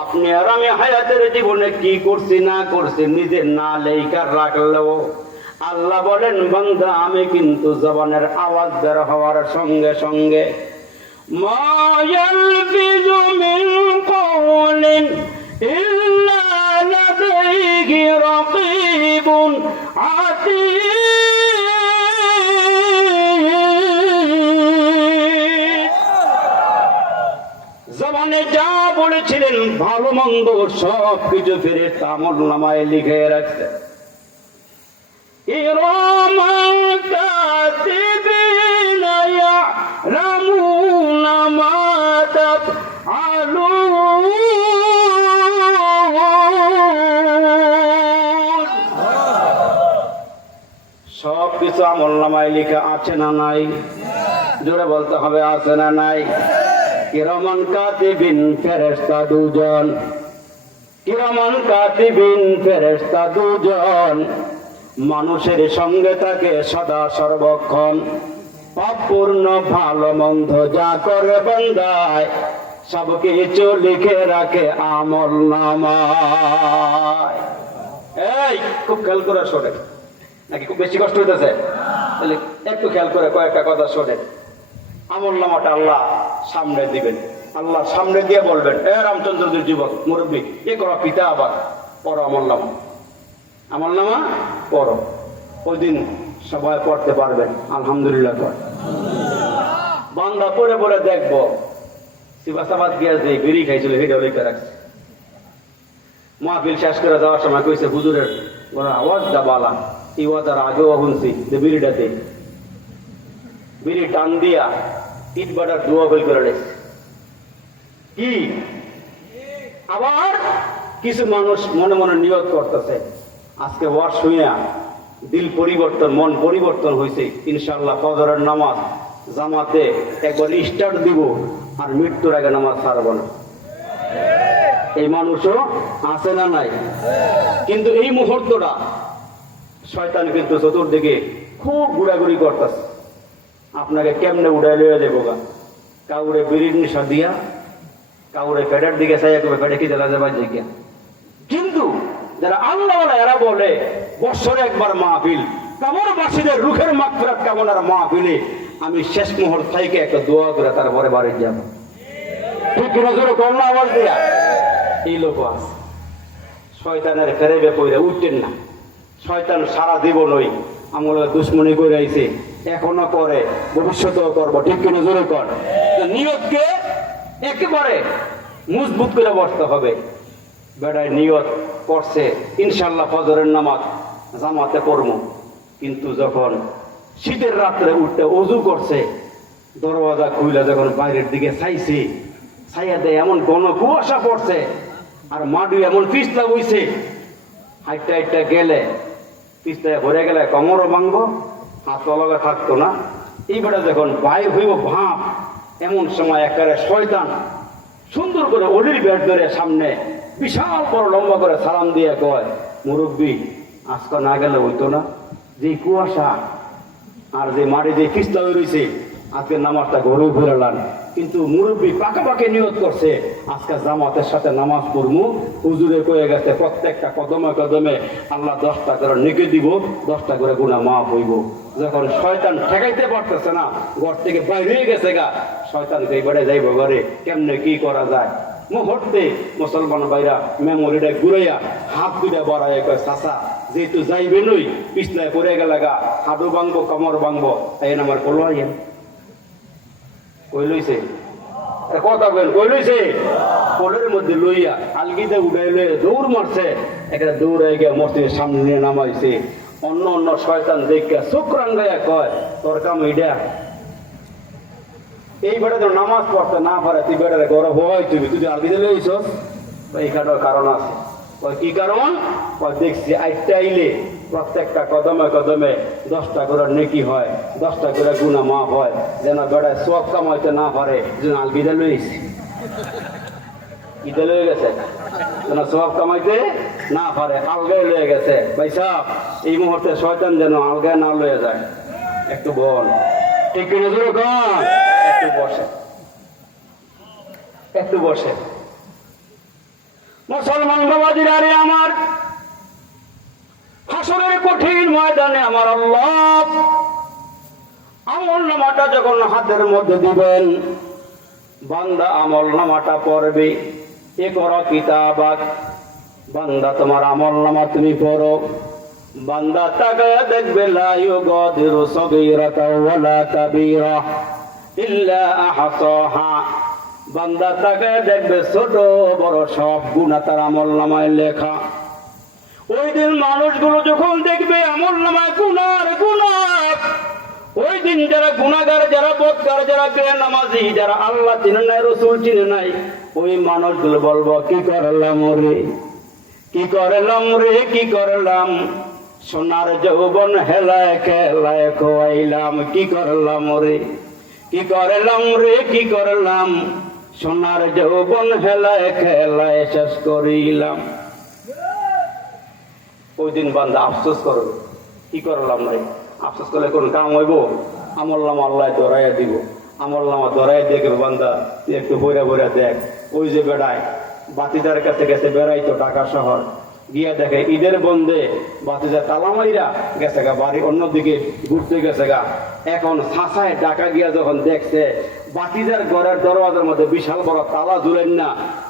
আপনি আর আমি হায়াতের জীবনে কি করছি না করছি নিজে না লেখার রাখলেও আল্লাহ বলেন, বান্দা আমি কিন্তু জবানের আওয়াজ বের হওয়ার সঙ্গে সঙ্গে মা ইয়ালফিজু মিন কওলিন ইল্লা লাদাইহি রাকীবুন আতীদ। জবানে যা বলেছিলেন ভালো মন্দ সব কিছু ফেরেশতা আমলনামায় লিখে রাখছে। ইরামান কাতিবিনা ইয়ালামুনা মা তাফআলুন। সব কিছু আমলনামায় লেখা আছে না নাই? জোরে বলতে হবে, আছে না নাই? কিরামান কাতিবিন, ফেরেশতা দুজন। কিরামান কাতিবিন, ফেরেশতা দুজন মানুষের সঙ্গে থাকে সদা সর্বক্ষণ। পাপপূর্ণ ভালো মন্দ যা করে বান্দায় সব কিছু লিখে রাখে আমলনামায়। এই খুব খেয়াল করে শোনে, নাকি খুব বেশি কষ্ট হইতেছে? তাহলে একটু খেয়াল করে কয়েকটা কথা শোনে। আমলনামাটা আল্লাহ সামনে দিবেন, আল্লাহ সামনে দিয়ে বলবেন, এ রামচন্দ্রদের যুবক মুরব্বী, এ করো পিতা, আবার পড়ো আমলনামা, আমলনামা পড়ো। ওই দিন সবাই পড়তে পারবেন। আলহামদুলিল্লাহ। বান্দা পড়ে পড়ে দেখবো সিবাসাবাদ গিয়া যে বিড়ি খাইছিল সেটা লিখে রাখছে। মাহফিল শেষ করে যাওয়ার সময় কইছে, হুজুরের আওয়াজ দাবালা, এই ওয়াজ আর আগেও শুনছি যে বিড়িটাতে বিড়ি টান দিয়া ইট বাটার দোয়া বই করে রেখেছে কি। আবার কিছু মানুষ মনে মনে নিয়ত করতেছে আজকে ওয়াজ শুইয়া দিল পরিবর্তন, মন পরিবর্তন হয়েছে, ইনশাআল্লাহ ফজরের নামাজ জামাতে একবার স্টার্ট দিব আর মৃত্যুর আগে নামাজ ছাড়ব না। এই মানুষও আছে না নাই? কিন্তু এই মুহূর্তটা শয়তান কিন্তু চতুর্দিকে খুব ঘুরাঘুরি করতেছে, আপনাকে কেমনে উড়াই লইয়া দেবো গা। কাউরে বিড়ির নিশা দিয়া, কাউরে পেটের দিকে চাইয়া তুমি পেটে কি জ্বালা যাবার দিকে। কিন্তু যারা আল্লাহ এরা বলে বছরে একবার মাহফিল, কবরবাসীদের রুখের মাগফিরাত কামনার মাহফিলে আমি শেষ মুহূর্ত থেকে একটা দোয়া করে তারপরে বাড়ি যাব। ঠিক নজরে করোনা আওয়াজ দিয়া এই লোক আছে। শয়তানের ফেরেবে পড়ে উঠতেন না। শয়তান সারা জীবনই আমলে দুশ্মনী করে আইছে, এখনো করে, ভবিষ্যতেও করবো। ঠিক কিনা জোরে কর। নিয়তকে একেবারে মজবুত করে বসতে হবে। বেড়ায় নিয়ত করছে ইনশাল্লাহ ফজরের নামাজ জামাতে পড়ব, কিন্তু যখন শীতের রাত্রে উঠতে অজু করছে, দরওয়াজা খুইলা যখন বাইরের দিকে চাইছে, ছাইয়া দেয় এমন ঘন কুয়াশা পড়ছে আর মাটি এমন পিছলা বইছে, হাইটটা হাইটটা গেলে পিছলায় ভরে গেলে কোমরও ভাঙবো, হাত অলগা থাকতো না। এইবারে যখন বাইর হইব ভাব, এমন সময় একেবারে শয়তান সুন্দর করে অলির বেড ধরে সামনে বিশাল বড় লম্বা করে সালাম দিয়ে কয়, মুরব্বী আজকে না গেলে হইতো না, যে কুয়াশা আর যে মাটি যে পিছলা রয়েছে, আজকে নামাজটা ঘরে ফেরালাম। কিন্তু মুরব্বী পাকাপাকি নিয়ত করছে আজকে জামাতের সাথে নামাজ পড়বো। হুজুরে কয়ে গেছে প্রত্যেকটা কদমে কদমে আল্লাহ 10টা করে নেকে দিব, 10টা করে গুনাহ মাফ হইব। যখন শয়তান ঠেকাইতে পারতেছে না, ঘর থেকে বাইরে গেছে গা, শয়তানকে এবারে যাইব ঘরে, কেমনে কি করা যায়। মুহূর্তে মুসলমান ভাইরা মেমোরিটা ঘুরাইয়া হাত দুটা বাড়াইয়া কয়, চাচা যেহেতু যাইবে নই, পিছলায় পড়ে গেলে গা, হাঁটু ভাঙবো, কোমর ভাঙবো, এই আমার কল আইয়া কই লইছে কথা বলেন, কই লইছে কোলের মধ্যে লইয়া আলগিতে উঠাই লইয়া দৌড় মারছে। একটা দৌড়ে গিয়ে মসজিদের সামনে নিয়ে নামাইছে। অন্য অন্য শয়তান দেখে চোখ রাঙ্গাইয়া কয়, তোর কাম এইটা। এই বেটা তো নামাজ পড়তে না পারে, তুই বেটারে গরম হওয়াই তুমি, তুই আলগিতে লইছ। এইখানেও কারণ আছে। কি কারণ? দেখছি আইটা আইলে প্রত্যেকটা কদমে কদমে 10টা করে নেকি হয়, 10টা করে গুনাহ মাফ হয়, যেন বেড়ায় সব কামাইতে না পারে, যেন আলবিদা লইছে, ইদা লয়ে গেছে, যেন সব কামাইতে না পারে, আলগায় লয়ে গেছে। ভাই সাহেব, এই মুহূর্তে শয়তান যেন আলগায় না লয়ে যায়। একটু বল, ঠিক কিনা জোরে কর। একটু বসে, একটু বসে। মুসলমান বাবাজিরা রে আমার, হাসরের কঠিন ময়দানে আমার আল্লাহ আমল নামাটা যখন হাতের মধ্যে দিবেন, বান্দা আমল নামাটা পড়বে। এ করো কিতাবাক, বান্দা তোমার আমল নামা তুমি পড়ো। বান্দা তাকায়া দেখবে, লা ইউগাদিরু সগীরাতাও ওয়ালা কাবীরা ইল্লা আহসাহা। বান্দা তাকায়া দেখবে ছোট বড় সব গুনাহ তার আমল নামায় লেখা। ওই দিন মানুষগুলো যখন দেখবে আমল নামায় গুনার গুনাহ, ওই দিন যারা গুনাহগার, যারা বদকার, যারা বেনামাজি, যারা আল্লাহ চিনে নাই, রসুল চিনে নাই, ওই মানুষগুলো বলবো, কি করলাম রে, কি করলাম রে, কি করলাম, সোনার যৌবন হেলায় খেলায় খোয়াইলাম। কি করলাম রে, কি করলাম রে, কি করলাম, সোনার যৌবন হেলায় খেলায় শেষ করিলাম। ওই দিন বান্দা আফসোস করবে, কি করলাম রে। আফসোস করলে কোন কাম হইব? আমল নামা আল্লাহ ধরাইয়া দিব। আমল নামা ধরাই দেখবে বান্দা, তুই একটু বইরা বইরা দেখ। ওই যে বেড়ায় বাতিদার কাছে গেছে বেড়াইতো ঢাকা শহর, গিয়া দেখে ঈদের বন্ধে বাতিজা তালামাইরা গেছে গা, বাড়ি অন্যদিকে ঘুরতে গেছে গা। এখন ছাঁচায় ডাকা গিয়া যখন দেখছে বাতিজার ঘরের দরওয়াজার মধ্যে বিশাল বড় তালা ঝুলেন না,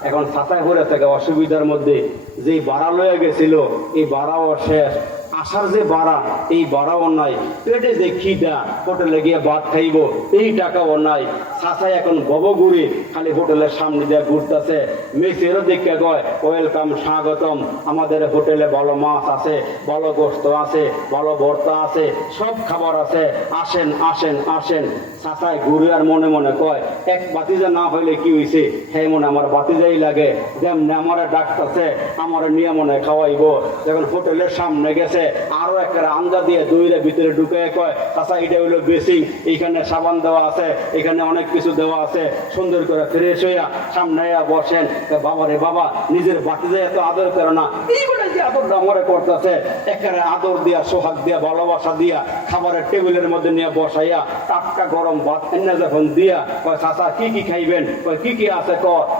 এখন ছাঁচায় পড়েছে গা অসুবিধার মধ্যে। যেই ভাড়া লয়ে গেছিল এই ভাড়াও শেষ, আসার যে ভাড়া, এই ভাড়াও নাই, পেটে যে খিদা, হোটেলে গিয়ে ভাত খাইব এই টাকাও নাই। চাচা এখন ববগুড়ি খালি হোটেলের সামনে দিয়ে ঘুরতেছে, মেসেরও দেখে কয় ওয়েলকাম, স্বাগতম, আমাদের হোটেলে ভালো মাছ আছে, ভালো গোস্ত আছে, ভালো ভর্তা আছে, সব খাবার আছে, আসেন আসেন আসেন। চাচায় ঘুরে আর মনে মনে কয় এক বাতিজা না হইলে কি হয়েছে, হ্যাঁ মনে আমার বাতিজাই লাগে, যেমন আমার ডাকতেছে আমার নিয়ে মনে খাওয়াইব। যখন হোটেলের সামনে গেছে আরো একটা আঞ্জা দিয়ে দইলে ভিতরে ঢুকে কয় চাচা এটা হইলো বেসিং, এইখানে সাবান দেওয়া আছে, এখানে অনেক কিছু দেওয়া আছে, সুন্দর করে ফ্রেশ হইয়া সামনে বসেন। বাবা রে বাবা, নিজের বাতিজা এত আদর করে না, এইগুলো যে আদরটা আমার করতেছে, একেবারে আদর দিয়া সোহাগ দিয়া ভালোবাসা দিয়া খাবারের টেবিলের মধ্যে নিয়ে বসাইয়া টাটকা গরম ভাত এনে যখন দিয়া কয় চাচা কি কি খাইবেন, কয় কি কি আছে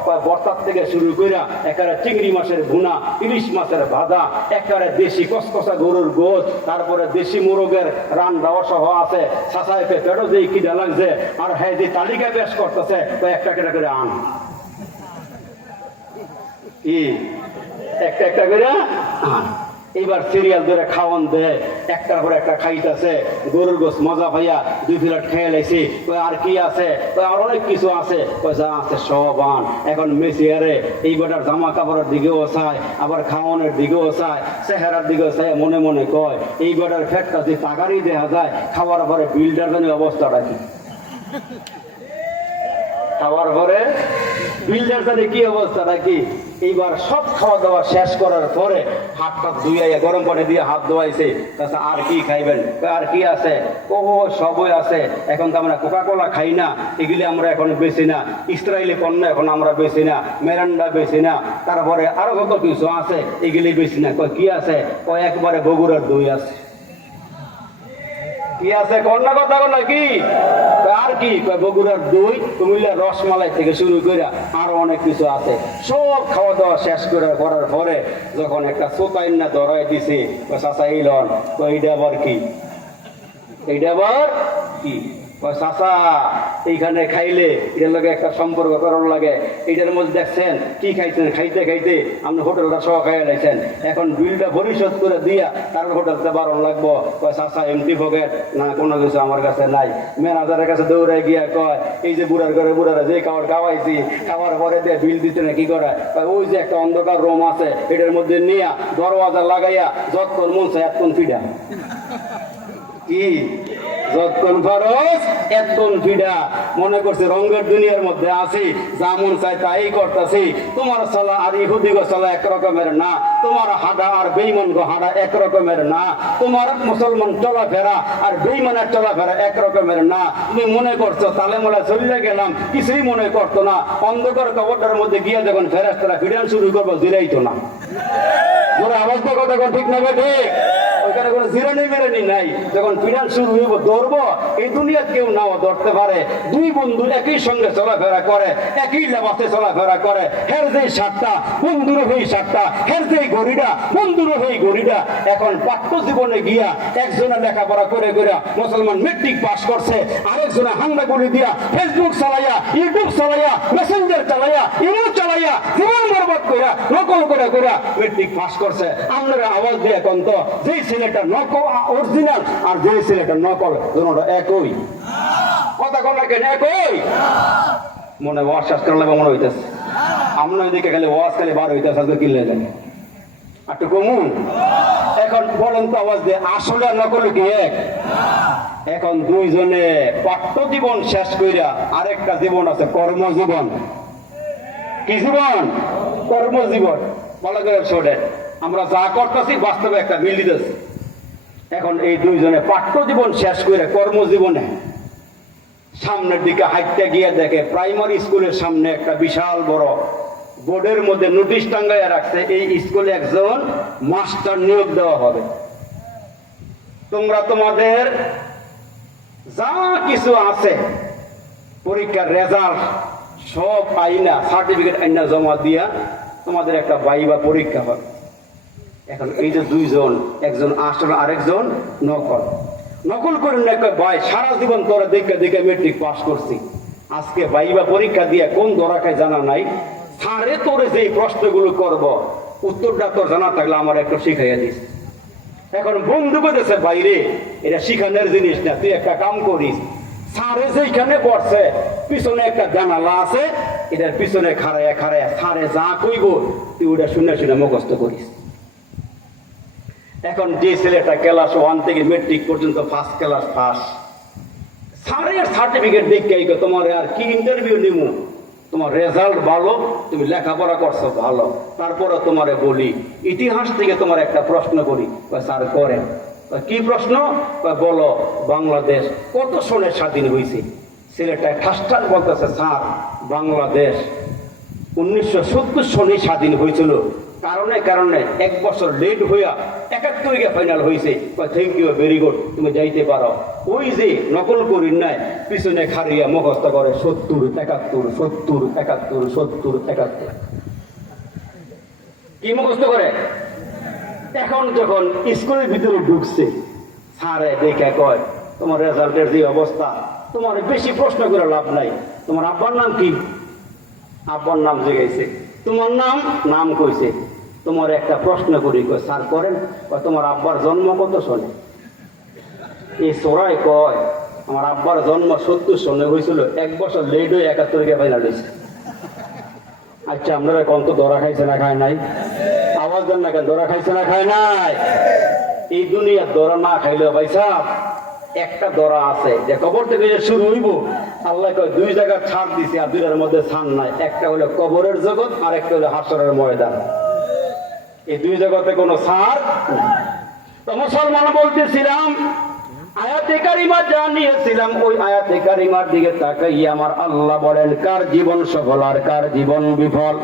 কয় বর্তার থেকে শুরু কইরা একেবারে চিংড়ি মাছের ভুনা, ইলিশ মাছের ভাজা, একেবারে দেশি কসকসা গরুর গোশ, তারপরে দেশি মুরগের রান্নাও সহ আছে। চাচা এতে পেটও যে খিদা লাগছে, আর হ্যাঁ যে তালিকা পেশ করতেছে কয় একটা কেটে করে আন, কি একটা একটা করে আন। এবার সিরিয়াল ধরে খাওয়ান দেয়, একটার পর একটা খাইতেছে, গরুর গোস মজা পাইয়া 2 প্লেট খেয়ে লাইছি, আর কি আছে, আর অনেক কিছু আছে, যা আছে সব আন। এখন মেসিয়ারে এই বেটার জামা কাপড়ের দিকেও চায়, আবার খাওয়ানোর দিকেও চায়, চেহারার দিকেও চায়, মনে মনে কয় এই বেটার ফ্যাটটা যে টাকারই দেখা যায়, খাওয়ার পরে বিলটার জন্য অবস্থাটা কি, খাওয়ার পরে বিলটার জন্য কি অবস্থাটা কি। এইবার সব খাওয়া দাওয়া শেষ করার পরে হাত টাত ধুইয়া গরম পানি দিয়ে হাত ধোয়াইছে, তাছাড়া আর কি খাইবেন, আর কি আছে, ও সবই আছে। এখন তো আমরা কোকা কোলা খাই না, এগুলি আমরা এখন বেশি না, ইসরায়েলি পণ্য এখন আমরা বেশি না, মেরান্ডা বেশি না, তারপরে আরো কত কিছু আছে, এগুলি বেশি না। কয় কি আছে, কয় একবারে বগুড়ার দই আছে, কি আছে কন্যা কথা বল কি, আর কি বগুড়ার দই, কুমিল্লার রসমালাই থেকে শুরু করে আরো অনেক কিছু আছে। সব খাওয়া দাওয়া শেষ করে করার পরে যখন একটা চোতাইন না ধরাই দিছে, চাচা এই লন, এইটা আবার কি, এইটা আবার কি, চাচা এইখানে খাইলে এটার লগে একটা সম্পর্ক করার লাগে, এটার মধ্যে দেখছেন কি খাইছেন, খাইতে খাইতে আপনি হোটেলটা সহ খাইয়া লাইছেন, এখন বিলটা পরিশোধ করে দিয়া তারপর হোটেলতে বারণ লাগবো। চাচা এমটি পকেট না, কোনো কিছু আমার কাছে নাই। ম্যানেজারের কাছে দৌড়ে গিয়া কয় এই যে বুড়ার ঘরে বুড়ারা যে খাবার খাওয়াইছি, খাওয়ার পরে দিয়ে বিল দিতে না কি করে, ওই যে একটা অন্ধকার রুম আছে এটার মধ্যে নিয়া দরওয়াজা লাগাইয়া যতক্ষণ মন চায় এতক্ষণ ফিডা, কি যতক্ষণ খরচ এতক্ষণ ফিডা, মনে করছে রঙের দুনিয়ার মধ্যে আছি, যেমন চাই তাই করতেছি। তোমার চলা আর ইহুদি গো চলা একরকমের না, তোমার হাঁটা আর বেইমান গো হাঁটা একরকমের না, তোমার মুসলমান চলাফেরা আর বেইমানের চলাফেরা একরকমের না। তুমি মনে করছো তালে মোলা চলে গেলাম, কিছুই মনে করতো না। অন্ধকার কবরটার মধ্যে গিয়ে যখন ফেরেশতারা ফিরান শুরু করবো, জিরাইতো না। ওরা আওয়াজ তো কথা ঠিক না ঠিক, ওইখানে কোনো জিরানি মেরানি নাই। যখন ফিরান শুরু হইব ধরবো, এই দুনিয়া কেউ নাও ধরতে পারে। দুই বন্ধু একই সঙ্গে চলাফেরা করে, একই লেবাসে চলাফেরা করে, হের যেই সাতটা বন্ধুরও হই সাতটা, হের যেই গড়িটা বন্ধুরও হই গড়িটা। এখন পাঠ্য জীবনে গিয়া একজনে লেখাপড়া করে করে মুসলমান মেট্রিক পাস করছে, আরেকজনে হাঙ্গা গুলি দিয়া ফেসবুক চালাইয়া, ইউটিউব চালাইয়া, মেসেঞ্জার চালাইয়া, ইমো চালাইয়া, জীবন বরবাদ কইরা নকল করে করে মেট্রিক পাস করছে। আপনারা আওয়াজ দিয়ে এখন তো যেই ছেলেটা নকল অরিজিনাল আর যেই ছেলেটা নকল দুটোটা একই কথা, কোন কেন একই মনে ওয়াশ করলে মনে হইতেছে। আমরা দিকে খালি ওয়াশ খালি বার হইতেছে, আজকে কিনলে যায় একটু কমু। এখন বলেন তো আওয়াজ দিয়ে, আসলে আর নকল কি এক? এখন দুইজনে পাঠ্য জীবন শেষ কইরা আরেকটা জীবন আছে, কর্মজীবন। কি জীবন? কর্মজীবন। বলা করে ছোটে আমরা যা করতেছি বাস্তবে একটা মিল দিতেছি। এখন এই দুইজনে পাঠ্য জীবন শেষ করে কর্মজীবনে সামনের দিকে হাঁটতে গিয়ে দেখে প্রাইমারি স্কুলের সামনে একটা বিশাল বড় বোর্ডের মধ্যে নোটিশ টাঙ্গাইয়া রাখছে, এই স্কুলে একজন মাস্টার নিয়োগ দেওয়া হবে। তোমরা তোমাদের যা কিছু আছে পরীক্ষার রেজাল্ট সব আইনা সার্টিফিকেট আইনা জমা দিয়া তোমাদের একটা ভাইবা পরীক্ষা হবে। এখন এই যে দুইজন, একজন আসল আরেকজন নকল। নকল করে ভাই সারা জীবন তোরা দেখে দেখে মেট্রিক পাস করছি, আজকে ভাইবা পরীক্ষা দিয়ে কোন ধরা খায় জানা নাই, সারে তোরে যে প্রশ্নগুলো করব উত্তরটা তোর জানা থাকলে আমার একটু শিখাইয়া দিস। এখন বন্ধু বলেছে বাইরে এটা শিখানোর জিনিস না, তুই একটা কাম করিস, সারে যেখানে পড়ছে পিছনে একটা জানালা আছে, এটার পিছনে খাড়ায় খাড়ায় সারে যা কইব তুই ওটা শুনে শুনে মুখস্থ করিস। এখন যে ছেলেটা ক্লাস 1 থেকে মেট্রিক পর্যন্ত ফার্স্ট ক্লাস পাস, সারের সার্টিফিকেট দেখে তোমার আর কি ইন্টারভিউ নিব, তোমার রেজাল্ট ভালো, তুমি লেখাপড়া করছো ভালো, তারপরে তোমারে বলি ইতিহাস থেকে তোমার একটা প্রশ্ন করি। স্যার করেন। কি প্রশ্ন? বলো বাংলাদেশ কত সনে স্বাধীন হয়েছে? ছেলেটা ঠাসঠাস বলতেছে, স্যার বাংলাদেশ 1970 সনে স্বাধীন হয়েছিল, কারণে কারণে 1 বছর লেট হইয়া 71 ফাইনাল হয়েছে। থ্যাংক ইউ, ভেরি গুড, তুমি যাইতে পারো। ওই যে নকল করি নাই পিছনে খারিয়া মুখস্থ করে 70 71 70 71 70 71, কি মুখস্থ করে? এখন যখন স্কুলের ভিতরে ঢুকছে, স্যারে দেখে কয় তোমার রেজাল্টের যে অবস্থা, তোমার বেশি প্রশ্ন করে লাভ নাই, তোমার আব্বার নাম কি? আব্বার নাম জিজ্ঞাসে, তোমার নাম? নাম কইছে। তোমার একটা প্রশ্ন করি। কয় স্যার করেন। তোমার আব্বার জন্ম কত সনে? এই সোরাই কয় আমার আব্বার জন্ম 70 সনে হয়েছিল, 1 বছর লেট হয়ে 71 ফাইনাল হয়েছে। আচ্ছা আপনারা কোন তো ধরা খাইছে না খায় নাই? আওয়াজ দেন না কেন? ধরা খাইছে না খায় নাই? এই দুনিয়ার ধরা না খাইলে ভাই সাহেব একটা ধরা আছে, যে কবর থেকে যে শুরু হইব, আল্লাহ কয় 2 জায়গা ছাড় দিছে, আর 2টার মধ্যে ছাড় নাই। একটা হলো কবরের জগৎ, আর একটা হলো হাসরের ময়দান। এই 2 জগতে কোনো ছাড় নাই। তো মুসলমান বলতেছিলাম, আয়াতে কারিমা জানিয়েছিলাম, ওই আয়াতে কারিমার দিকে তাকাইয়া আমার আল্লাহ বলেন কার জীবন সফল আর কার জীবন বিফল।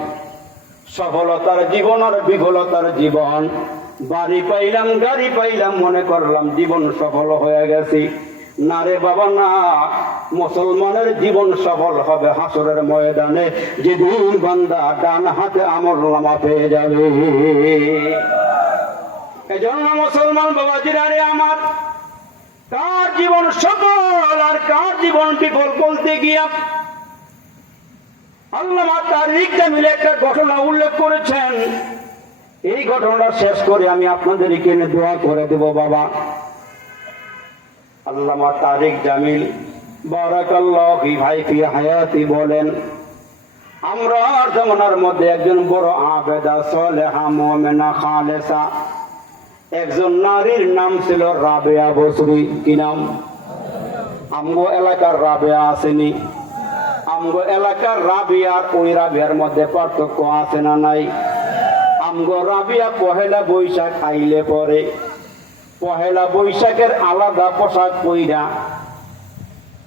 সফলতার জীবন আর বিফলতার জীবন। বাড়ি পাইলাম গাড়ি পাইলাম মনে করলাম জীবন সফল হয়ে গেছি, না রে বাবা না। মুসলমানের জীবন সফল হবে হাসরের ময়দানে, যেদিন বান্দা ডান হাতে আমলনামা পেয়ে যাবে। এজন্য মুসলমান বাবাজিরা রে আমার, কার জীবন সফল আর কার জীবন বিফল বলতে গিয়া আল্লামা তারিক জামিল একটা ঘটনা উল্লেখ করেছেন। এই ঘটনাটা শেষ করে আমি আপনাদেরকে নিয়ে দোয়া করে দেব বাবা। আল্লামা তারিক জামিল বারাকাল্লাহু ফি ভাই ফি হায়াতি বলেন, আমরা জামানার মধ্যে একজন বড় আবেদা সালেহা মুমিনা খালেসা একজন নারীর নাম ছিল রাবেয়া বসরি। কি নাম? আমগো এলাকার রাবেয়া আসেনি? আমগো এলাকার রাবিয়ার ওই রাবিয়ার মধ্যে পার্থক্য আছে না নাই? আমগো রাবিয়া পহেলা বৈশাখ আইলে পরে পহেলা বৈশাখের আলাদা পোশাক পইরা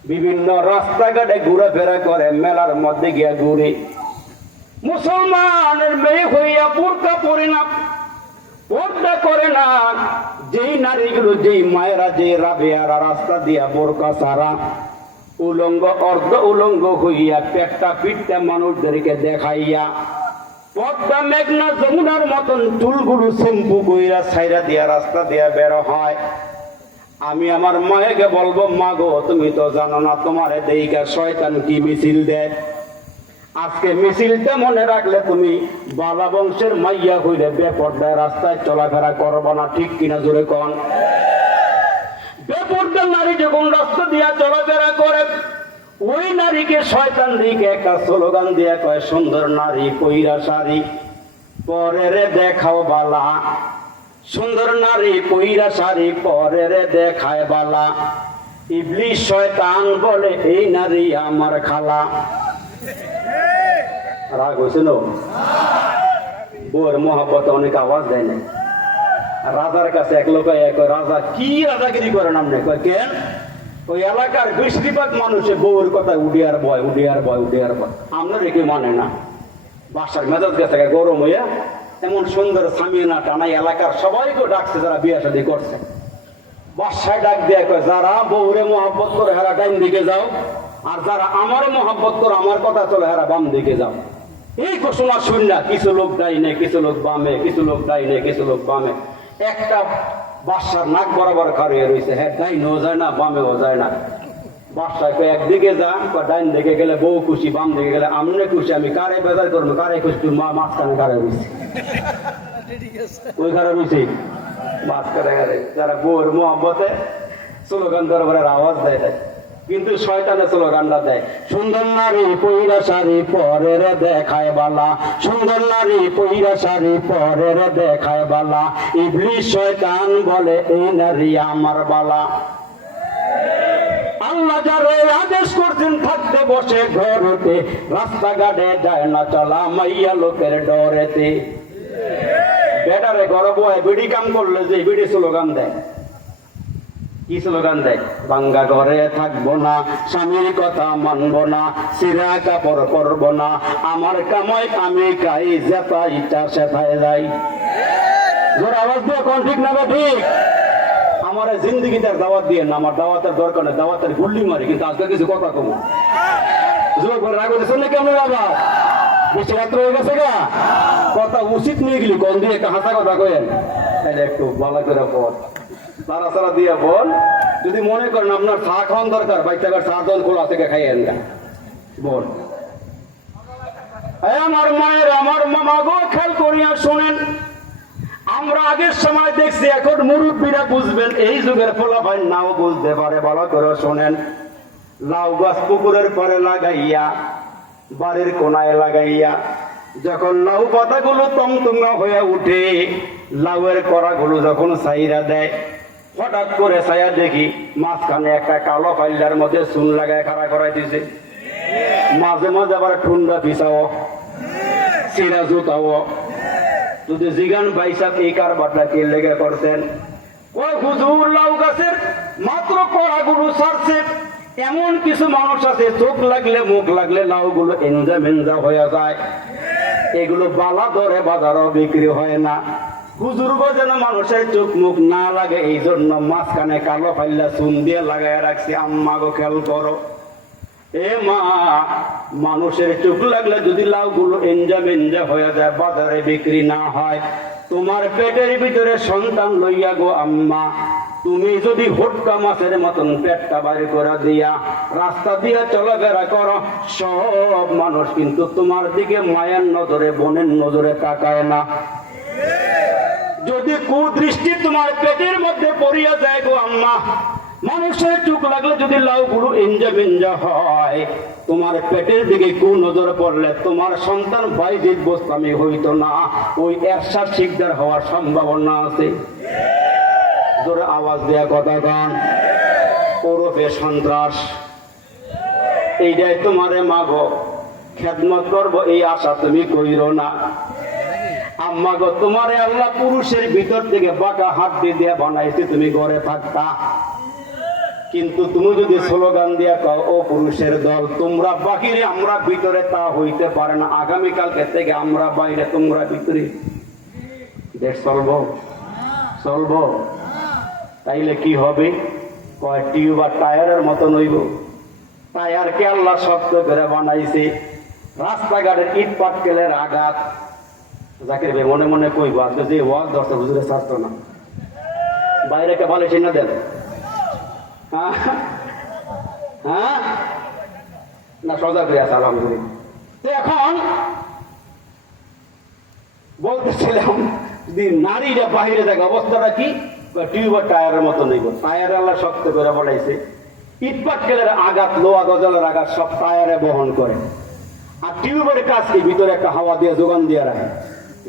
বিভিন্ন রাস্তাঘাটে ঘুরাফেরা করে, মেলার মধ্যে গিয়া ঘুরে। মুসলমানের মেয়ে হইয়া বোরকা পরে না, পর্দা করে না। যেই নারীগুলো, যেই মায়েরা, যে রাবিয়ারা রাস্তা দিয়া বোরকা ছাড়া উলঙ্গ অর্ধ উলঙ্গ হইয়া পেটটা পিটটা মানুষদেরকে দেখাইয়া পদ্মা মেঘনা যমুনার মতন চুলগুলো শ্যাম্পু কইরা ছাইরা দিয়া রাস্তা দিয়া বের হয়, আমি আমার মায়েকে বলবো, মা গো তুমি তো জানো না তোমারে দেইকা শয়তান কি মিছিল দেয়। আজকে মিছিলটা মনে রাখলে তুমি বালা বংশের মাইয়া হইলে বেপর্দায় রাস্তায় চলাফেরা করবো না। ঠিক কিনা জোরে কন? বেপর্দা নারী যখন রাস্তা দিয়া চলাফেরা করে, ওই নারীকে শয়তান দিকে একটা স্লোগান দিয়া কয়, সুন্দর নারী পইরা শাড়ি পরে রে দেখাও বালা। সুন্দর নারী পইরা শাড়ি পরে রে দেখায় বালা। ইবলিশ শয়তান বলে এই নারী আমার খালা। রাগ হয়েছে না? বউর মহাব্বতে অনেক আওয়াজ দেয় না। রাজার কাছে এক লোক এক, রাজা কি রাজাগিরি করেন আপনি? কয় কেন? ওই এলাকার বেশিরভাগ মানুষে বউর কথা উডিয়ার বয় উডিয়ার বয় উডিয়ার বয়, আমরা রেখে মানে না। বাসার মেজাজ গেছে গরম হইয়া এমন সুন্দর সামিয়ানা টানাই এলাকার সবাইকে ডাকছে যারা বিয়ে শাদী করছে। বাসায় ডাক দিয়ে কয়, যারা বউরে মহাব্বত করে হেরা ডাইন দিকে যাও, আর যারা আমার মহাব্বত করে আমার কথা চলে হেরা বাম দিকে যাও। এই ঘোষণা শুননা কিছু লোক ডাইনে, কিছু লোক বামে, কিছু লোক ডাইনে, কিছু লোক বামে। একটা বাসার নাক বরাবর খাড়িয়ে রয়েছে, হ্যাঁ ডাইনেও যায় না বামেও যায় না। বাসায় একদিকে যা, ডাইন দিকে গেলে বউ খুশি, বাম দিকে গেলে আমনে খুশি। আমি কারে বেজার করবো, কারে খুশি? তুই মা মাঝখানে কারে রয়েছি, ওই কারে রয়েছি। মাছ করে গেলে যারা বউর মোহাম্মতে স্লোগান দরবারের আওয়াজ দেয় দেয়, কিন্তু শয়তানে স্লোগানটা দেয়, সুন্দর নারী পইরা শাড়ি পরের দেখায় বালা, সুন্দর নারী পইরা শাড়ি পরের দেখায় বালা, ইবলিশ শয়তান বলে এই নারী আমার বালা। আল্লাহ যারে আদেশ করছেন থাকতে বসে ঘরেতে, রাস্তাঘাটে যায় না চলা মাইয়া লোকের ডরেতে। বেটারে ঘর বয় বিড়ি কাম করলে যে বিড়ি স্লোগান দেয়, কি স্লোগান দেয়? ভাঙ্গা ঘরে থাকবো না, স্বামীর কথা মানবো না, সিরা কাপড় পরবো না, আমার কামাই আমি খাই, যেটা ইচ্ছা সেটাই যাই। জোর আওয়াজ দিয়ে কোন ঠিক না ঠিক? আমার জিন্দগিটার দাওয়াত দিয়ে না, আমার দাওয়াতের দরকার নেই, দাওয়াতের গুল্লি মারি, কিন্তু আজকে কিছু কথা কম জোর করে রাগ হচ্ছে শুনলে কেমন বাবা? বেশি রাত্র হয়ে গেছে গা, কথা উচিত নিয়ে গেলি কোন দিয়ে একটা হাসা কথা কয়েন, তাহলে একটু ভালো করে বল, তারা সারা দিয়ে বল। যদি মনে করেন আপনার চা খাওয়ান দরকার, বাইরে চা দল খোলা থেকে খাইয়েন না, বল। আমার মায়ের আমার মামা গো খেয়াল করিয়া শোনেন, আমরা আগের সময় দেখছি, এখন মুরব্বীরা বুঝবেন, এই যুগের ফলাফল নাও বুঝতে পারে, ভালো করে শোনেন। লাউ গাছ পুকুরের পরে লাগাইয়া, বাড়ির কোনায় লাগাইয়া, যখন লাউ পাতাগুলো তংতুঙ্গা হয়ে উঠে, লাউয়ের কড়াগুলো যখন সাইরা দেয়, হঠাৎ করে ছায়া দেখি মাঝখানে একটা কালো ফাইলার মধ্যে চুন লাগায় খাড়া করাই দিছে। মাঝে মাঝে আবার ঠুন্ডা পিছাও, চিরা জুতাও। যদি জিগান ভাইসাব এই কারবারটা কে লেগে করতেন? ওই হুজুর লাউ গাছের মাত্র কড়াগুলো ছাড়ছে, এমন কিছু মানুষ আছে চোখ লাগলে মুখ লাগলে লাউগুলো এনজা মেনজা হয়ে যায়, এগুলো বালা দরে বাজারও বিক্রি হয় না। হুজুর যেন মানুষের চোখ মুখ না লাগে, এই জন্য মাঝখানে কালো ফাইল্লা চুন দিয়ে লাগাই রাখছি। আম্মা গো খেয়াল করো, এ মা, মানুষের চোখ লাগলে যদি লাউগুলো এনজা মেনজা হয়ে যায়, বাজারে বিক্রি না হয়, তোমার পেটের ভিতরে সন্তান লইয়া গো আম্মা, তুমি যদি হোটকা মাছের মতন পেটটা বাড়ি করে দিয়া রাস্তা দিয়া চলাফেরা করো, সব মানুষ কিন্তু তোমার দিকে মায়ের নজরে বোনের নজরে তাকায় না। যদি কুদৃষ্টি তোমার পেটের মধ্যে পড়িয়া যায় গো আম্মা, মানুষের চোখ লাগলে যদি লাউগুলো এনজা বেঞ্জা হয়, তোমার পেটের দিকে কু নজর পড়লে তোমার সন্তান বাইজিৎ বোস্তামি হইতো না, ওই এরশাদ শিকদার হওয়ার সম্ভাবনা আছে। জোরে আওয়াজ দেয়া কথা গান, ওরফে সন্ত্রাস। এইটাই তোমারে মাগো খেদমত করবো এই আশা তুমি কইরো না। আম্মা গো তোমারে আল্লাহ পুরুষের ভিতর থেকে বাঁকা হাত দিয়ে বানাইছে, তুমি ঘরে থাকতা, কিন্তু তুমি যদি স্লোগান দিয়া কও ও পুরুষের দল, তোমরা বাহিরে আমরা ভিতরে, তা হইতে পারে না। আগামীকালকে থেকে আমরা বাইরে তোমরা ভিতরে, দেশ চলবো চলবো। তাইলে কি হবে? কয় টিউব আর টায়ারের মতো নইব। টায়ারকে আল্লাহ শক্ত করে বানাইছে, রাস্তাঘাটের ইট পাটকেলের আঘাত। জাকির ভাই মনে মনে কইব, আজকে যে ওয়াজ দশটা হুজুরে ছাড়তো না, বাইরে কে ভালো চিহ্ন দেন। হ্যাঁ না, সজা করে আছে আলহামদুলিল্লাহ। এখন বলতেছিলাম, যদি নারীরা বাহিরে থাকে অবস্থাটা কি? টিউবার টায়ারের মতো নেব। টায়ার আল্লাহ শক্ত করে বানাইছে, ইট পাটকেলের আঘাত, লোহা গজলের আঘাত সব টায়ারে বহন করে। আর টিউবের কাজ কি? ভিতরে একটা হাওয়া দিয়ে যোগান দিয়ে রাখে।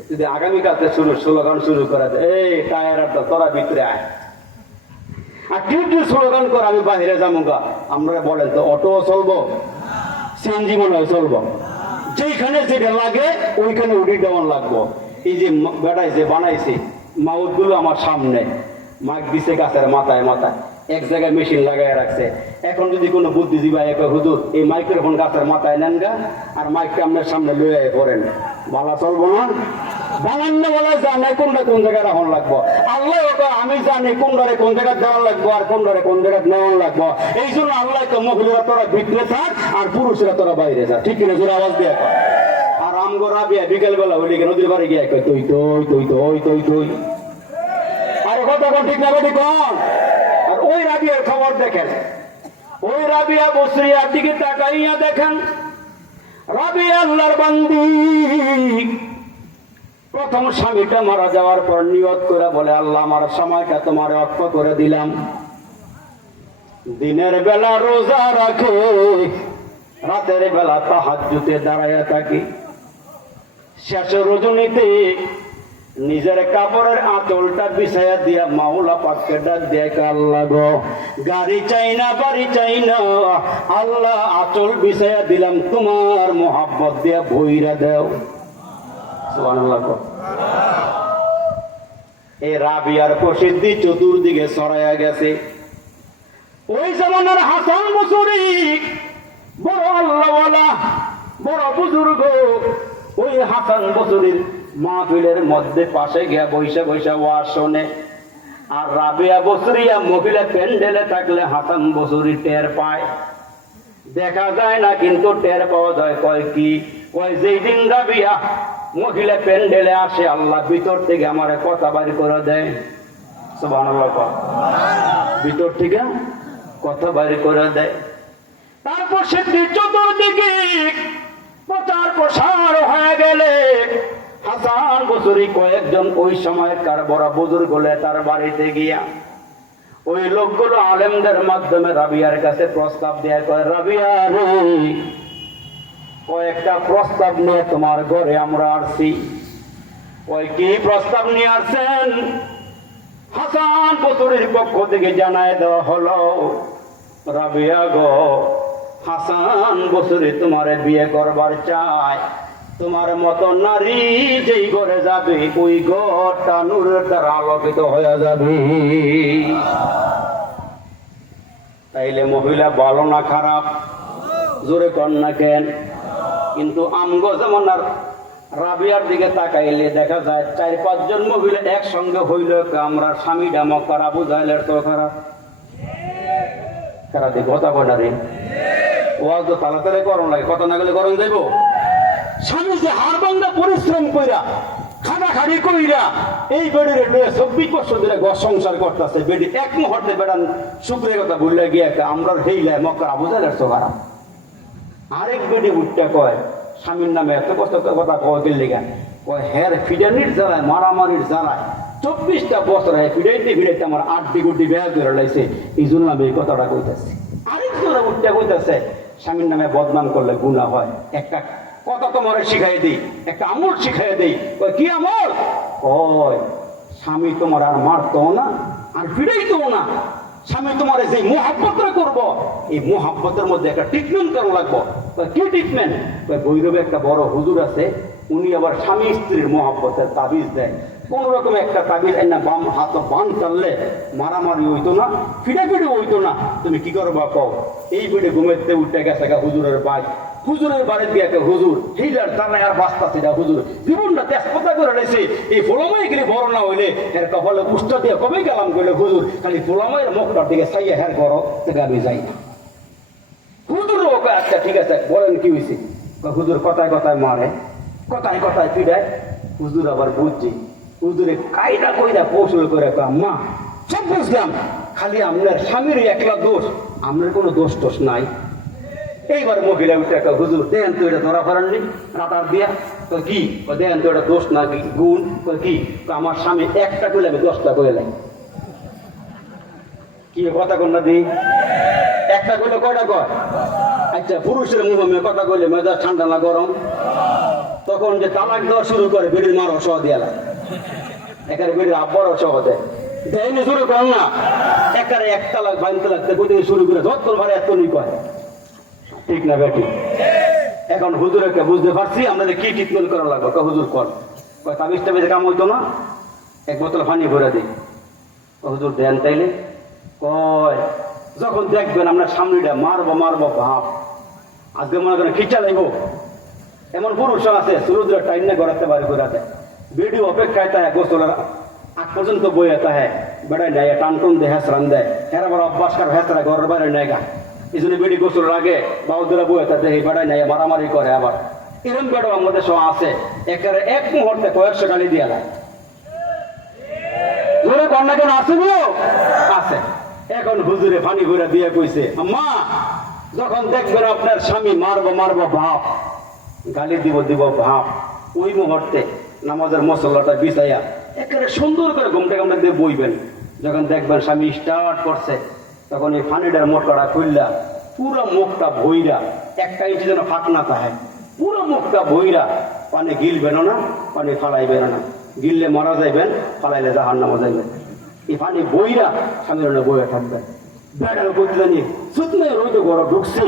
যদি আগামীকালতে স্লোগান শুরু করা যায়, এই টায়ার তোরা ভিতরে আয়, আর টিউব স্লোগান করে আমি বাহিরে যাবো গা, আমরা বলেন তো অটো চলবো, সিএনজি মনে হয় চলবো, যেখানে যেটা লাগে ওইখানে উঠি দেওয়ান লাগবো। এই যে বেটাই যে বানাইছে মাউথ গুলো আমার সামনে, মাইক দিছে গাছের মাথায় মাথায়, এক জায়গায় মেশিন লাগাই রাখছে। এখন যদি কোনো বুদ্ধিজীবী হুজুর এই মাইক্রোফোন গাছের মাথায় নেন গা, আর মাইকটা আপনার সামনে লইয়া পড়েন, ভালো চলবো না? বানান না বলা জানে কোনটা কোন জায়গায় রাখুন লাগবো। আল্লাহ আমি জানি কোনটারে কোন জায়গায় দেওয়ান লাগবো আর কোনটারে কোন জায়গায় নেওয়ান লাগবো। এই জন্য আল্লাহ তো মহিলারা তোরা ভিতরে থাক আর পুরুষেরা তোরা বাইরে থাক, ঠিক কিনা? জোরে আওয়াজ দিয়ে। আর আমগো রাবিয়া বিকেল বেলা ওইদিকে নদীর বাড়ি গিয়ে তুই তুই তুই তুই তুই তুই, আরে কথা কোন ঠিক না বেটি কোন? আর ওই রাবিয়ার খবর দেখেন, ওই রাবিয়া বসরিয়ার দিকে তাকাইয়া দেখেন, রাবিয়া আল্লাহর বান্দি প্রথম স্বামীটা মারা যাওয়ার পর নিয়ত করে বলে, আল্লাহ আমার সময়টা তোমার অর্থ করে দিলাম। দিনের বেলা রোজা রাখে, রাতের বেলা তাহাজ্জুদে দাঁড়াইয়া থাকি। শেষ রজনীতে নিজের কাপড়ের আঁচলটা বিছাইয়া দিয়া মাওলা পাককে ডাক দিয়ে, আল্লাহ গো, গাড়ি চাই না, বাড়ি চাই না, আল্লাহ আঁচল বিছাইয়া দিলাম, তোমার মোহাব্বত দিয়া ভইরা দেও। সুবহানাল্লাহ। এই রাবিয়ার প্রসিদ্ধি চতুর্দিকে ছড়াইয়া গেছে। ওই জামানার হাসান বসরি বড় আল্লাহওয়ালা, বড় বুজুর্গ। ওই হাসান বসরির মাহফিলের মধ্যে পাশে গিয়া বৈশা বৈশা ওয়াজ শোনে। আর রাবিয়া বসরিয়া মহিলা প্যান্ডেলে থাকলে হাসান বসরি টের পায়। দেখা যায় না কিন্তু টের পাওয়া যায়। কয় কি? কয় যেই দিন রাবিয়া মহিলা প্যান্ডেলে আসে, আল্লাহ ভিতর থেকে আমার কথা বাইর করে দেয়। সুবহানাল্লাহ। ভিতর থেকে কথা বাইর করে দেয়। তারপর সে চতুর্দিকে প্রচার প্রসার হয়ে গেলে হাসান বসরি কয়েকজন ওই সময়কার বড় বুজুর্গ হলে তার বাড়িতে গিয়া ওই লোকগুলো আলেমদের মাধ্যমে রাবিয়ার কাছে প্রস্তাব দেয়া, কয় রাবিয়া রে, কয়েকটা প্রস্তাব নিয়ে তোমার ঘরে আমরা আসছি। ওই কি প্রস্তাব নিয়ে আসছেন? হাসান বসরির পক্ষ থেকে জানায় দেওয়া হলো, রাবিয়া গো, হাসান বসরি তোমারে বিয়ে করবার চায়। তোমার মতো নারী যেই ঘরে যাবে ওই ঘরটা নূরের দ্বারা আলোকিত হয়ে যাবে। তাইলে মহিলা ভালো না খারাপ? জোরে কর না কেন? কিন্তু আমগো জামানার রাবিয়ার দিকে তাকাইলে দেখা যায় 4-5 জন মহিলা একসঙ্গে হইল, আমরা স্বামীটা মক্কারা বুঝাইলে তো খারাপ। খারাপ দিকে কথা কয় না রে, ওয়াজ তো তাড়াতাড়ি করণ লাগে, কথা না গেলে করণ যাইব। স্বামী যে হাড়ভাঙ্গা পরিশ্রম কইরা খাটাখাটি কইরা এই বেডির 24 বছর ধরে ঘর সংসার করতেছে, বেডি এক মুহূর্তে বেড়ান শুক্রের কথা ভুলে গিয়ে আমরা হেইলায় মক্কার আবুজালের সোহারা। আরেক বেডি উঠতে কয়, স্বামীর নামে এত কষ্ট কথা কয় গেলে কেন? কয় হ্যার ফিডানির জ্বালায়, মারামারির জ্বালায় 24টা বছর হয় ফিডাইতে ফিডাইতে আমার 8 কোটি বেয়া করে লাইছে, এই জন্য আমি এই কথাটা কইতেছি। আরেকজনে উঠতে কইতেছে, স্বামীর নামে বদনাম করলে গুনাহ হয়। একটা কথা তোমার শিখাই দিই, একটা আমল শিখাই দিই। কি আমল? কয় স্বামী তোমার আর মারতো না, আর ফিরাইতো না। স্বামী তোমার যে মোহাব্বতটা করবো, এই মোহাব্বতের মধ্যে একটা ট্রিটমেন্ট করা লাগবো। কি ট্রিটমেন্ট? ভৈরবে একটা বড় হুজুর আছে, উনি আবার স্বামী স্ত্রীর মোহাব্বতের তাবিজ দেয়। কোন রকম একটা তাবিজ না বাম হাত বান টানলে মারামারি হইতো না, ফিটাফিটি হইতো না। তুমি কি করবা কও? এই বেডে ঘুমেতে উঠে গেছে হুজুরের বাড়ি, হুজুরের বাড়িতে গিয়ে একটা হুজুর হিলার জানায় আর বাঁচতাছে না। হুজুর জীবনটা তেজপাতা করে রয়েছে, এই ফোলামাই গেলে বড় না হইলে এর কপালে উষ্টা দিয়ে কবে গেলাম করলে হুজুর খালি ফোলামাইয়ের মুখটার দিকে চাইয়া হের করো, থেকে আমি যাই না। হুজুর ওকে আচ্ছা ঠিক আছে বলেন কি হয়েছে? হুজুর কথায় কথায় মারে, কথায় কথায় পিড়ায়। হুজুর আবার বুঝছি, হুজুরে কায়দা কইরা কৌশল করে মা সব বুঝলাম, খালি আপনার স্বামীর একলা দোষ, আপনার কোনো দোষ টোষ নাই। এইবার মহিলা উঠে একটা হুজুর দেন তো এটা ধরা ফেরাননি রাতার দিয়া। কি দেন তো এটা দোষ না কি গুণ? কি আমার স্বামী একটা করলে আমি 10টা করে লাই। কি কথা কন্যা দিই? একটা করলে কয়টা কয়? আচ্ছা পুরুষের মুখে কথা কইলে মেজাজ ঠান্ডা না গরম? তখন যে তালাক দেওয়া শুরু করে বেরির মার অসহ দিয়া লাগে, এখানে বেরির আব্বার অসহ দেয়, দেয়নি শুরু কর না। একারে 1 তালাক 22 তালাক থেকে শুরু করে ধর তোর ভাড়া এত নি কয়, ঠিক না বেটি? এখন হুজুরকে বুঝতে পারছি আমাদের কি ট্রিটমেন্ট করা লাগবে। হুজুর কর, তাবিজটা বেঁধে কাম হইতো না, 1 বোতল পানি ভরে দিই। হুজুর দেন তাইলে কয় যখন দেখবেন আপনার সামনেটা মারবো মারবো ভাব, আজকে মনে করেন খিচা লাগবো, এমন পুরুষ আছে সুরুদ্রের টাইনে গড়াতে পারে ঘুরাতে ভিডিও অপেক্ষায় তাই গোসলের আগ পর্যন্ত বইয়ে তাহে বেড়ায় নেয় টান টন দিয়ে হেসরান দেয়, হেরা বড় অভ্যাস কার হেসরা ঘরের বাইরে নেয় গা। এই জন্য বেডি গোসলের আগে বাউদুরা বইয়ে তার দেখে বেড়ায় নেয় মারামারি করে। আবার এরকম বেড়ো আমাদের সব আছে, একেবারে 1 মুহূর্তে কয়েকশো গালি দিয়ে দেয়। জোরে কন্যা কেন আছে আছে। এখন হুজুরে পানি ঘুরে দিয়ে কইছে মা যখন দেখবেন আপনার স্বামী মারবো মারবো ভাব, গালি দিব দিব ভাব, ওই মুহূর্তে নামাজের মশলাটা বিছাইয়া একেবারে সুন্দর করে ঘুমটা ঘুমটা দিয়ে বইবেন। যখন দেখবেন স্বামী স্টার্ট করছে, তখন এই ফানিটার মোটকাটা খুললা পুরো মুখটা ভইরা, একটা ইঞ্চি যেন ফাঁক না থাকে, পুরো মুখটা ভইরা পানি গিলবেন না, পানি ফালাইবেন না। গিললে মারা যাইবেন, ফালাইলে জাহান্নামে যাইবেন। এই পানি বইরা স্বামীর বইয়া থাকবেন। বেড়ার বলতে জানি সুতমে রোদ গড় ঢুকছে,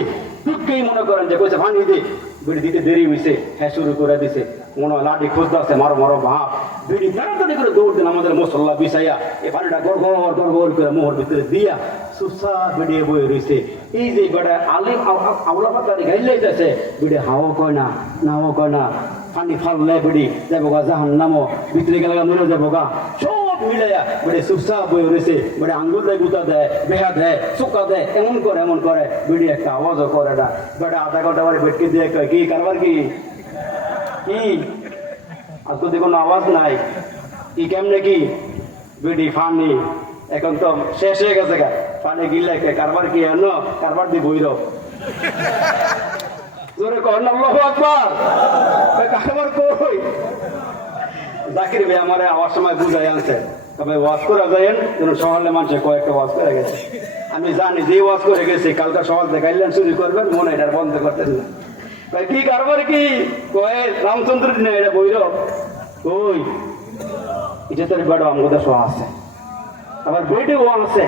ঢুককেই মনে করেন যে কইছে পানি দে, বিড়ি দিতে দেরি হয়েছে, হ্যাঁ শুরু করে দিছে, মনে হয় লাঠি খুঁজতে আছে, মারো মারো ভাব, বিড়ি তাড়াতাড়ি করে দৌড় দিন আমাদের মশলা বিছাইয়া এই পানিটা গড় গড় গড় গড় করে মোহর ভিতরে দিয়া সুসা বেড়িয়ে বয়ে রয়েছে। এই যে বেড়া আলিম আওলা পাতারি গাইলাইতেছে, বিড়ি হাওয়া কয় না, নাও কয় না, পানি ফাললে বিড়ি যাবো গা জাহান্নামও, ভিতরে গেলে মরে যাবো গা, সব মিলাইয়া বেড়ে সুসা বয়ে রয়েছে। বেড়ে আঙ্গুল দেয়, গুতা দেয়, বেহা দেয়, চোকা দেয়, এমন করে বিড়ি একটা আওয়াজও করে না। বেটা আধা ঘন্টা পরে বেটকে দিয়ে কয় কি কারবার কি কি আজকে তো কোনো আওয়াজ নাই, কি কেমনে কি বিড়ি ফানি এখন তো শেষ হয়ে গেছে গা, পানি গিলে কারবার কি আনো, কারবার দি বইর জোরে কর না আল্লাহু আকবার, কারবার কই। জাকির ভাই আমার আওয়াজ সময় বুঝাই আনছে, তবে ওয়াজ করে যাইন যেন সকালে মানুষে কয়েকটা ওয়াজ করে গেছে। আমি জানি যে ওয়াজ করে গেছি, কালকে সকাল দেখাইলেন শুরু করবেন, মনে এটা বন্ধ করতেন না। কি কারবার কি কয়ে রামচন্দ্র দিনে এটা বইর কই, এটা তোর বেড়ো আমাদের সহ আছে, আবার বেডেও আছে।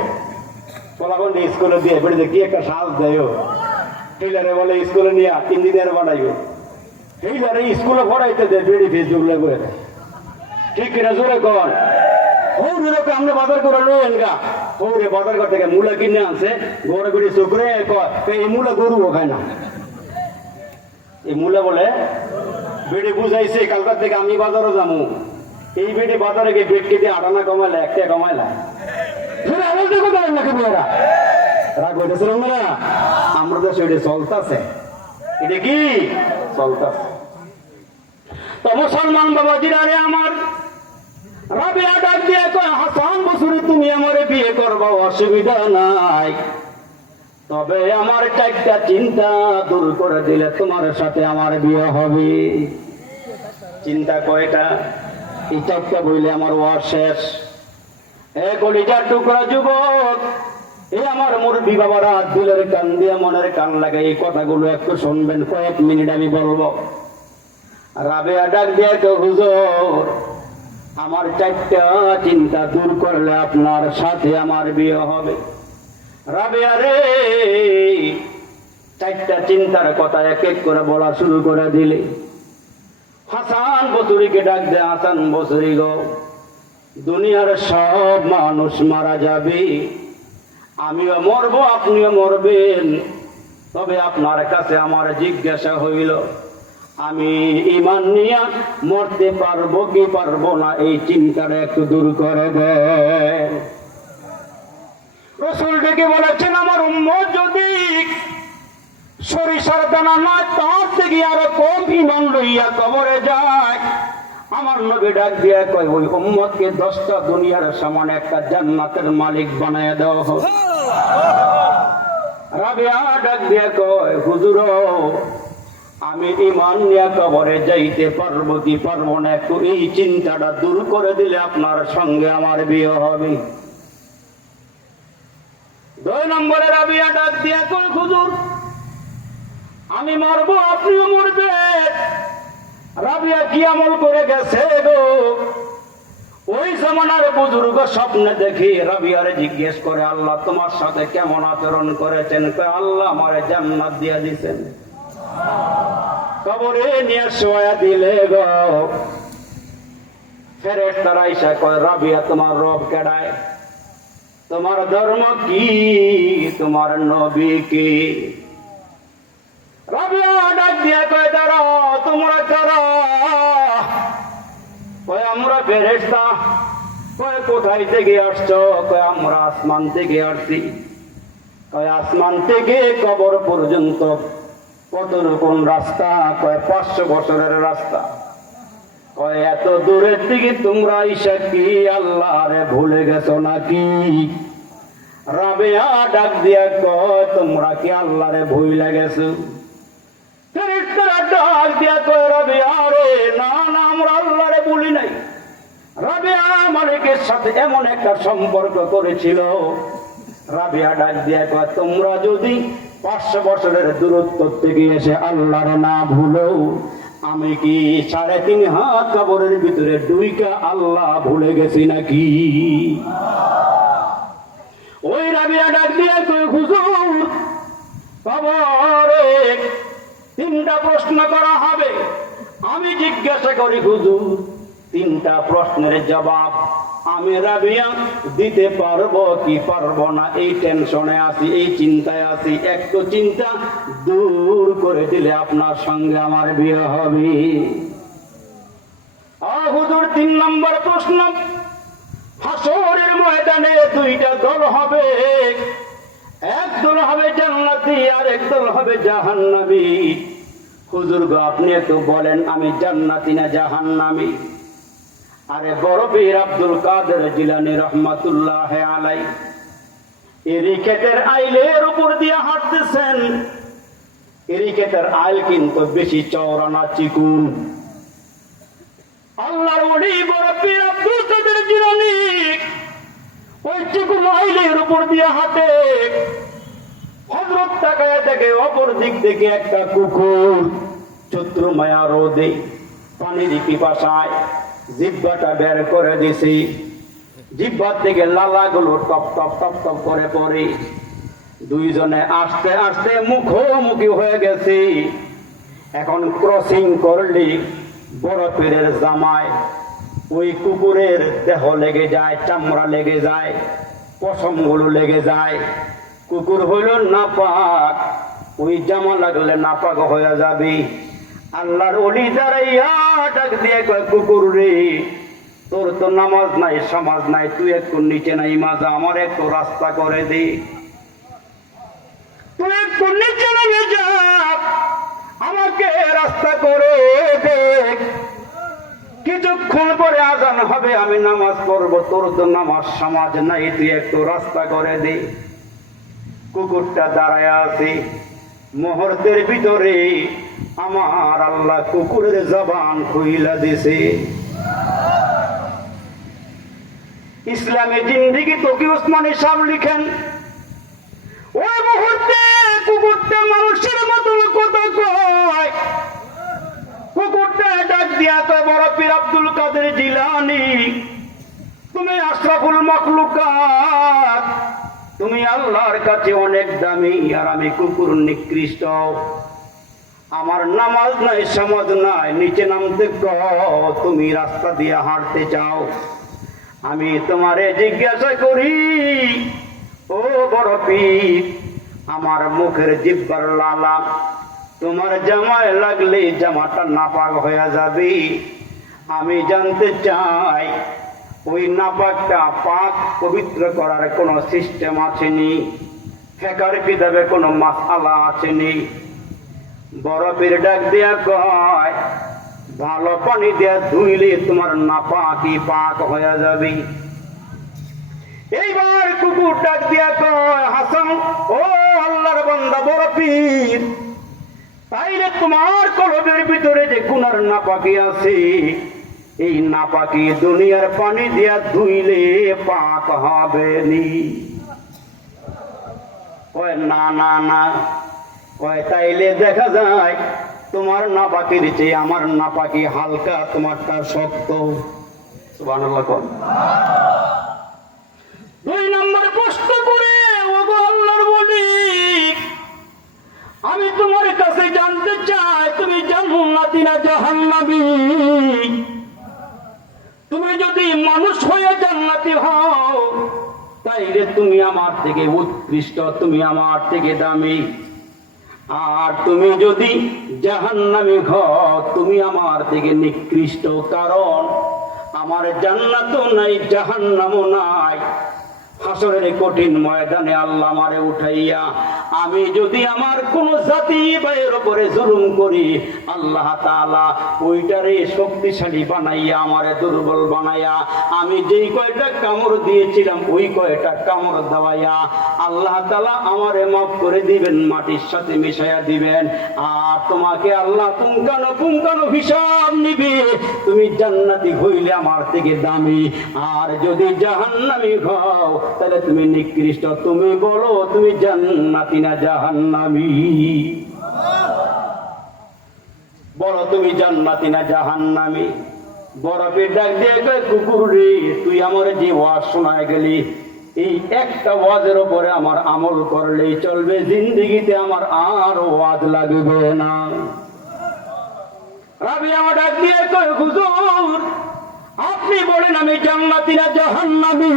পোলাগন্ডে স্কুলে দিয়ে বেড়ে কি একটা সাজ দেয়, টেইলারে বলে স্কুলে নিয়ে 3 দিনের বানাইব, টেইলারে স্কুলে পড়াইতে দেয়, বেড়ি ফেসবুক লেগে ঠিক কিনা জোরে কর। হৌরে আমরা বাজার করে লইন গা, হৌরে বাজার করতে গিয়ে মূলা কিনে আনছে, গরু বেড়ি চোখরে এই মূলা গরুও খায় না। এই মূলা বলে বেড়ি বুঝাইছে কালকার থেকে আমি বাজারও যাবো, এই বেড়ি বাজারে গিয়ে বেড কেটে 8 আনা কমাইলা, 1 টাকা কমাইলা, রাগ হইতেছে না, আমরা দেশে এটা চলতেছে, এটা কি চলতেছে। তো মুসলমান বাবাজিরা রে আমার, রাবিয়া ডাক দিয়ে কয় হাসান বসুরি তুমি আমারে বিয়ে করবো অসুবিধা নাই, তবে আমার একটা চিন্তা দূর করে দিলে তোমার সাথে আমার বিয়ে হবে। চিন্তা কয়টা? এই 4টা বইলে আমার ওয়ার শেষ। এ কলিজার টুকরা যুবক, এই আমার মুরব্বী বাবারা দিলের কান দিয়ে মনের কান লাগে, এই কথাগুলো একটু শুনবেন, কয়েক মিনিট আমি বলবো। রাবেয়া ডাক দিয়ে তো হুজুর আমার 4টা চিন্তা দূর করলে আপনার সাথে আমার বিয়ে হবে। রাবেয়া রে 4টা চিন্তার কথা এক এক করে বলা শুরু করে দিলে। হাসান বসুরিকে ডাক দে, হাসান বসুরি গো, দুনিয়ার সব মানুষ মারা যাবে, আমিও মরবো আপনিও মরবেন, তবে আপনার কাছে আমার জিজ্ঞাসা হইল আমি ঈমান নিয়া মরতে পারবো কি পারবো না, এই চিন্তাটা একটু দূর করে দেন। রাসূল ডেকে বলেছেন আমার উম্মত যদি সরিষার দানা না তার থেকে আরো কম ঈমান লইয়া কবরে যায়, আমার নবী ডাক দিয়ে কয় ওই উম্মতকে 10টা দুনিয়ার সমান একটা জান্নাতের মালিক বানায় দেওয়া হোক। রাবিয়া ডাক দিয়ে কয় হুজুর আমি ঈমান নিয়ে কবরে যাইতে পারবো কি পারবো না, একটু এই চিন্তাটা দূর করে দিলে আপনার সঙ্গে আমার বিয়ে হবে। 2 নম্বরে রাবিয়া ডাক দিয়ে কয় হুজুর আমি মরবো আপনিও মরবেন। রাবিয়া কি আমল করে গেছে গো, ওই জামানার বুজুর্গ স্বপ্নে দেখি রাবিয়ারে জিজ্ঞেস করে আল্লাহ তোমার সাথে কেমন আচরণ করেছেন, কয় আল্লাহ আমারে জান্নাত দিয়ে দিয়েছেন। কবরে নিয়ে শোয়া দিলে গো, ফেরেশতারা আইসা কয় রাবিয়া তোমার রব কেডায়, তোমার ধর্ম কি, তোমার নবী কি? রাবিয়া ডাক দিয়া কয় দাঁড়াও তোমরা কারা? কয় আমরা ফেরেশতা। কয় কোথায় থেকে আসছো? কয় আমরা আসমান থেকে আসছি। কয় আসমান থেকে কবর পর্যন্ত কত রকম রাস্তা? কয় 500 বছরের রাস্তা। কয় এত দূরের থেকে তোমরা আইসা কি আল্লাহরে ভুলে গেছো নাকি? রাবিয়া ডাক দিয়া কয় তোমরা কি আল্লাহরে ভুলে গেছো? ফেরেশতারা ডাক দিয়া কয় রাবিয়া রে না না আমরা আল্লাহরে নাই। রাবিয়া মালিকের সাথে এমন একটা সম্পর্ক করেছিল, রাবিয়া ডাক দিয়ে কয়, তোমরা যদি 500 বছরের দূরত্ব থেকে এসে আল্লাহর না ভুলো, আমি কি 3.5 হাত কবরের ভিতরে ডুইকা আল্লাহ ভুলে গেছি নাকি? ওই রাবিয়া ডাক দিয়ে কয়, হুজুর কবরে 3টা প্রশ্ন করা হবে। আমি জিজ্ঞাসা করি, হুজুর 3টা প্রশ্নের জবাব আমি রাবিয়া দিতে পারবো কি পারবো না, এই টেনশনে আছি, এই চিন্তায় আছি। একটু চিন্তা দূর করে দিলে আপনার সঙ্গে আমার বিয়ে হবে। হুজুর 3 নম্বর প্রশ্ন, হাসরের ময়দানে 2টা দল হবে, এক দল হবে জান্নাতি আর এক দল হবে জাহান্নামী। হুজুর গো, আপনি একটু বলেন আমি জান্নাতি না জাহান্নামী? আরে বড় পীর আব্দুল কাদের জিলানী রহমাতুল্লাহ আলাইহি এরি ক্ষেতের আইলের উপর দিয়ে হাঁটতেছেন। এরি ক্ষেতের আইল কিন্তু বেশি চওড়া না, চিকুন। আল্লাহর ওলি বড় পীর আব্দুল কাদের জিলানী ওই চিকুন আইলের উপর দিয়ে হাঁটে। হযরত তাকায় দেখে অপর দিক থেকে একটা কুকুর চতুর্মায়া রোদে পানির পিপাসায় জিহ্বাটা বের করে দিছি। জিহ্বার থেকে লালাগুলো টপ টপ টপ টপ করে পড়ে। দুইজনে আস্তে আস্তে মুখোমুখি হয়ে গেছে। এখন ক্রসিং করলে বড় পীরের জামায় ওই কুকুরের দেহ লেগে যায়, চামড়া লেগে যায়, পশমগুলো লেগে যায়। কুকুর হইল নাপাক, ওই জামা লাগলে নাপাক হয়ে যাবে। আল্লাহর ওলি দাঁড়াইয়া ডাক দিয়ে কয়, কুকুর রে, তোর তো নামাজ নাই সমাজ নাই, তুই একটু নিচে নাই মাজা, আমার একটু রাস্তা করে দে। তুই একটু নিচে নামে যা, আমাকে রাস্তা করে দে। কিছুক্ষণ পরে আজান হবে, আমি নামাজ পড়বো, তোর তো নামাজ সমাজ নাই, তুই একটু রাস্তা করে দে। কুকুরটা দাঁড়ায় আছে। মুহূর্তের ভিতরে আমার আল্লাহ কুকুরের জবান খুইলা দিছে। ইসলামী জিন্দেগি তকি ওসমানী সাহেব লিখেন, ওই মুহূর্তে কুকুরটা মানুষের মতো কথা কয়। কুকুরটা ডাক দিয়া কয়, বড় পীর আব্দুল কাদের জিলানী, তুমি আশরাফুল মাখলুকাত, তুমি আল্লাহর কাছে অনেক দামি, আর আমি কুকুর নিকৃষ্ট। আমার নামাজ নাই সমাজ নাই, নিচে নামতে কও, তুমি রাস্তা দিয়ে হাঁটতে চাও। আমি তোমারে জিজ্ঞাসা করি, ও বড় পীর, আমার মুখের জিহ্বার লালা তোমার জামায় লাগলে জামাটা নাপাক হয়ে যাবে। আমি জানতে চাই ওই নাপাকটা পাক পবিত্র করার কোনো সিস্টেম আছেনি? ফেকার কিতাবে কোনো মাসআলা আছেনি? বড় পীর ডাক দিয়া কয়, ভালো পানি দিয়া ধুইলে তোমার নাপাকি পাক হয়ে যাবে। এইবার কুকুর ডাক দিয়া কয়, হাসান, ও আল্লাহর বান্দা বড় পীর, তাইলে তোমার কলবের ভিতরে যে গুনার নাপাকি আছে, এই নাপাকি দুনিয়ার পানি দিয়া ধুইলে পাক হবে নি? কয় না না না। কয় তাইলে দেখা যায় তোমার নাপাকির চেয়ে আমার নাপাকি হালকা, তোমারটা শক্ত। সুবহানাল্লাহ। 2 নম্বর প্রশ্ন করে, ওগো আল্লাহর ওলি, আমি তোমার কাছে জানতে চাই, তুমি জান্নাতি না জাহান্নামী? তুমি যদি মানুষ হয়ে জান্নাতি হও, তাইলে তুমি আমার থেকে উৎকৃষ্ট, তুমি আমার থেকে দামি। আর তুমি যদি জাহান্নামী হও, তুমি আমার থেকে নিকৃষ্ট। কারণ আমার জান্নাতও নাই, জাহান্নামও নাই। হাসরের কঠিন ময়দানে আল্লাহ আমারে উঠাইয়া আমি যদি আমার কোন জাতি ভাইয়ের উপরে জুলুম করি, আল্লাহ তাআলা ওইটারে শক্তিশালী বানাইয়া আমারে দুর্বল বানাইয়া আমি যেই কয়টা কামড় দিয়েছিলাম ওই কয়টা কামড় দেওয়াইয়া আল্লাহ তাআলা আমারে মাফ করে দিবেন, মাটির সাথে মিশাইয়া দিবেন। আর তোমাকে আল্লাহ পুঙ্খানু হিসাব নিবে। তুমি জান্নাতি হইলে আমার থেকে দামি, আর যদি জাহান্নামী হও তাহলে তুমি নিকৃষ্ট। তুমি বলো তুমি জান্নাতি না জাহান্নামী? বলো তুমি জান্নাতি না জাহান্নামী? বরফে ডাক দিয়ে কয়, কুকুর রে, তুই আমার যে ওয়াজ শোনায় গেলি, এই একটা ওয়াজের উপরে আমার আমল করলেই চলবে, জিন্দেগিতে আমার আর ওয়াজ লাগবে না। রাবিয়া ডাক দিয়ে কয়, হুজুর আপনি বলেন আমি জান্নাতি না জাহান্নামী?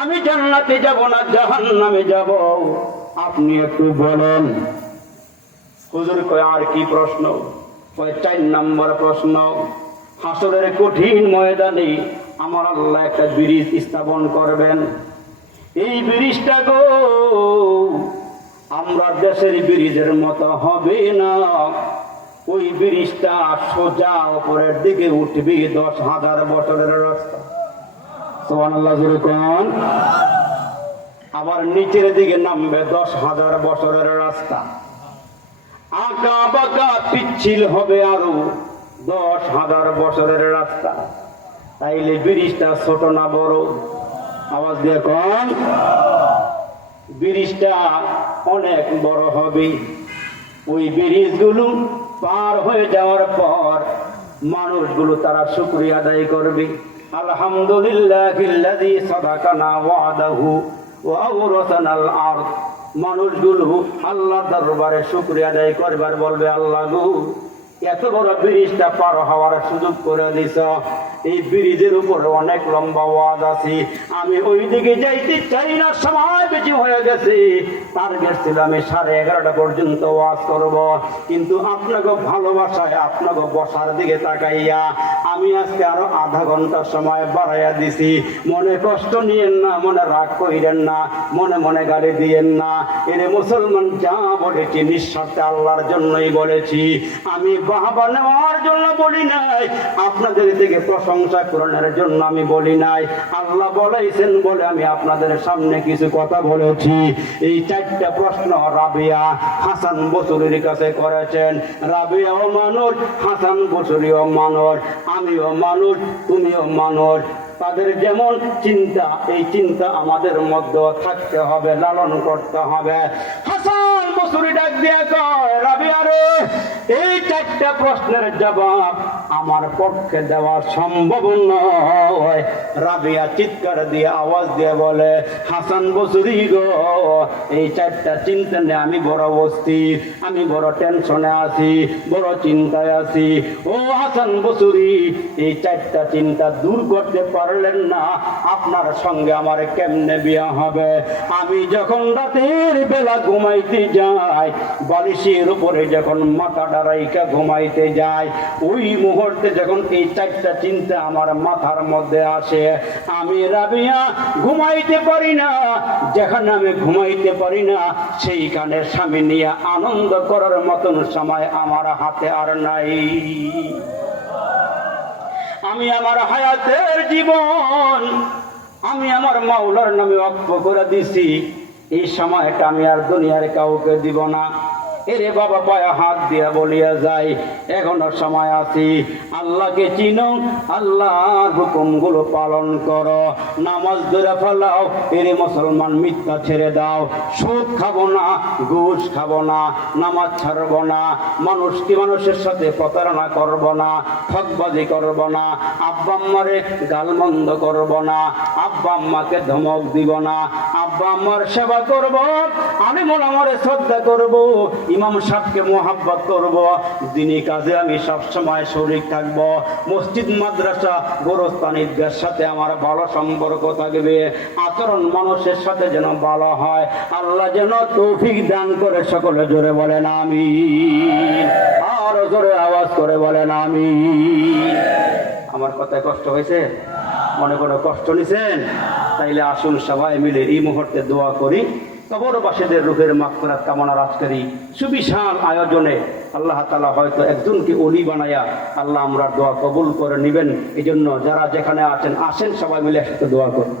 আমি জান্নাতে যাব না জাহান্নামে যাব, আপনি একটু বলেন। হুজুর কয়, আর কি প্রশ্ন? কয়, 4 নম্বর প্রশ্ন, হাসরের কঠিন ময়দানে আমার আল্লাহ একটা ব্রিজ স্থাপন করবেন। এই ব্রিজটা গো আমরা দেশের ব্রিজের মতো হবে না। ওই ব্রিজটা সোজা উপরের দিকে উঠবে 10,000 বছরের রাস্তা। সুবহানাল্লাহ জোরে কোন। আবার নিচের দিকে নামবে 10,000 বছরের রাস্তা। আঁকা বাঁকা পিচ্ছিল হবে আরো 10,000 বছরের রাস্তা। তাইলে ব্রিজটা ছোট না বড়? আওয়াজ দিয়ে কোন। ব্রিজটা অনেক বড় হবে। ওই ব্রিজগুলো পার হয়ে যাওয়ার পর মানুষগুলো তারা শুকরিয়া আদায় করবে, আলহামদুলিল্লাহিল্লাযী সাদাকানা ওয়াদাহু ওয়া আওরাসানাল আরদ। মানুষগুলো আল্লাহর দরবারে শুকরিয়া আদায় করবার বলবে, আল্লাহ গো এত বড় ব্রিজটা পার হওয়ার সুযোগ করে দিছ, এই ব্রিজের উপরে অনেক লম্বা ওয়াজ আছে, আমি ওই দিকে যাইতে চাই না, সময় বেশি হয়ে গেছে, টার্গেট ছিল আমি 11:30 পর্যন্ত ওয়াজ করব, কিন্তু আপনাকে ভালোবাসায় আপনাকে বসার দিকে তাকাইয়া আমি আজকে আরো আধা ঘন্টা সময় বাড়াইয়া দিছি। মনে কষ্ট নিয়েন না, মনে রাগ কইরেন না, মনে মনে গালি দিয়েন না। এরে মুসলমান, যা বলেছি নিঃস্বার্থে আল্লাহর জন্যই বলেছি, আমি বাহবা নেওয়ার জন্য বলি নাই, আপনাদের থেকে প্রশংসা করানোর জন্য আমি বলি নাই। আল্লাহ বলেছেন বলে আমি আপনাদের সামনে কিছু কথা বলেছি। এই 4টা প্রশ্ন রাবিয়া হাসান বসরির কাছে করেছেন। রাবিয়াও মানুষ, হাসান বসরিও মানুষ, আমিও মানুষ, তুমিও মানুষ। তাদের যেমন চিন্তা, এই চিন্তা আমাদের মধ্যে থাকতে হবে, লালন করতে হবে। হাসান বসরি ডাক দিয়ে কয়, রাবিয়া রে, এই 4টা প্রশ্নের জবাব আমার পক্ষে দেওয়া সম্ভব নয়। রাবিয়া চিৎকার দিয়ে আওয়াজ দিয়ে বলে, হাসান বসরি গো, এই 4টা চিন্তা নিয়ে আমি বড় অস্থির, আমি বড় টেনশনে আছি, বড় চিন্তায় আছি। ও হাসান বসরি, এই 4টা চিন্তা দূর করতে পারলেন না, আপনার সঙ্গে আমার কেমনে বিয়া হবে? আমি যখন রাতের বেলা ঘুমাইতে যাই, বালিশের উপরে যখন মাথা ডারাইকা ঘুমাইতে যাই, ওই মুহূর্তে যখন এই 4টা চিন্তা আমার মাথার মধ্যে আসে, আমি রাবিয়া ঘুমাইতে পারি না। যেখানে আমি ঘুমাইতে পারি না, সেইখানে স্বামী নিয়ে আনন্দ করার মতন সময় আমার হাতে আর নাই। আমি আমার হায়াতের জীবন আমি আমার মাওলার নামে ওয়াকফ করে দিছি। এই সময়টা আমি আর দুনিয়ার কাউকে দিব না। এরে বাবা, পায়ে হাত দিয়া বলিয়া যায়, এখনো সময় আছে। আল্লাহকে চিনো, আল্লাহর হুকুমগুলো পালন করো, নামাজ ধরে ফেলাও। এরে মুসলমান, মিথ্যা ছেড়ে দাও, সুদ খাবো না, ঘুষ খাবো না, নামাজ ছাড়বো না, মানুষের সাথে প্রতারণা করবো না, ঠকবাজি করবো না, আব্বা আম্মারে গালমন্দ করবো না, আব্বা আম্মাকে ধমক দিব না, আব্বা আম্মার সেবা করবো, আমি মোলামারে শ্রদ্ধা করবো, ইমাম সাহেবকে মোহাব্বত করব, দিনী কাজে আমি সবসময় শরীক থাকব, মসজিদ মাদ্রাসা গোরস্থান ঈদগাহের সাথে আমার ভালো সম্পর্ক থাকবে, আচরণ মানুষের সাথে যেন ভালো হয়। আল্লাহ যেন তৌফিক দান করে। সকলে জোরে বলেন আমিন, আর জোরে আওয়াজ করে বলেন আমিন। আমার কথায় কষ্ট হয়েছে? মনে করে কষ্ট নিছেন? তাইলে আসুন সবাই মিলে এই মুহূর্তে দোয়া করি। কবরবাসীদের রূহের মাগফিরাত কামনার আজকের এই সুবিশাল আয়োজনে আল্লাহ তাআলা হয়তো একজনকে ওলি বানায়া আল্লাহ আমরা দোয়া কবুল করে নেবেন। এই জন্য যারা যেখানে আছেন আসেন, সবাই মিলে একসাথে দোয়া করুন।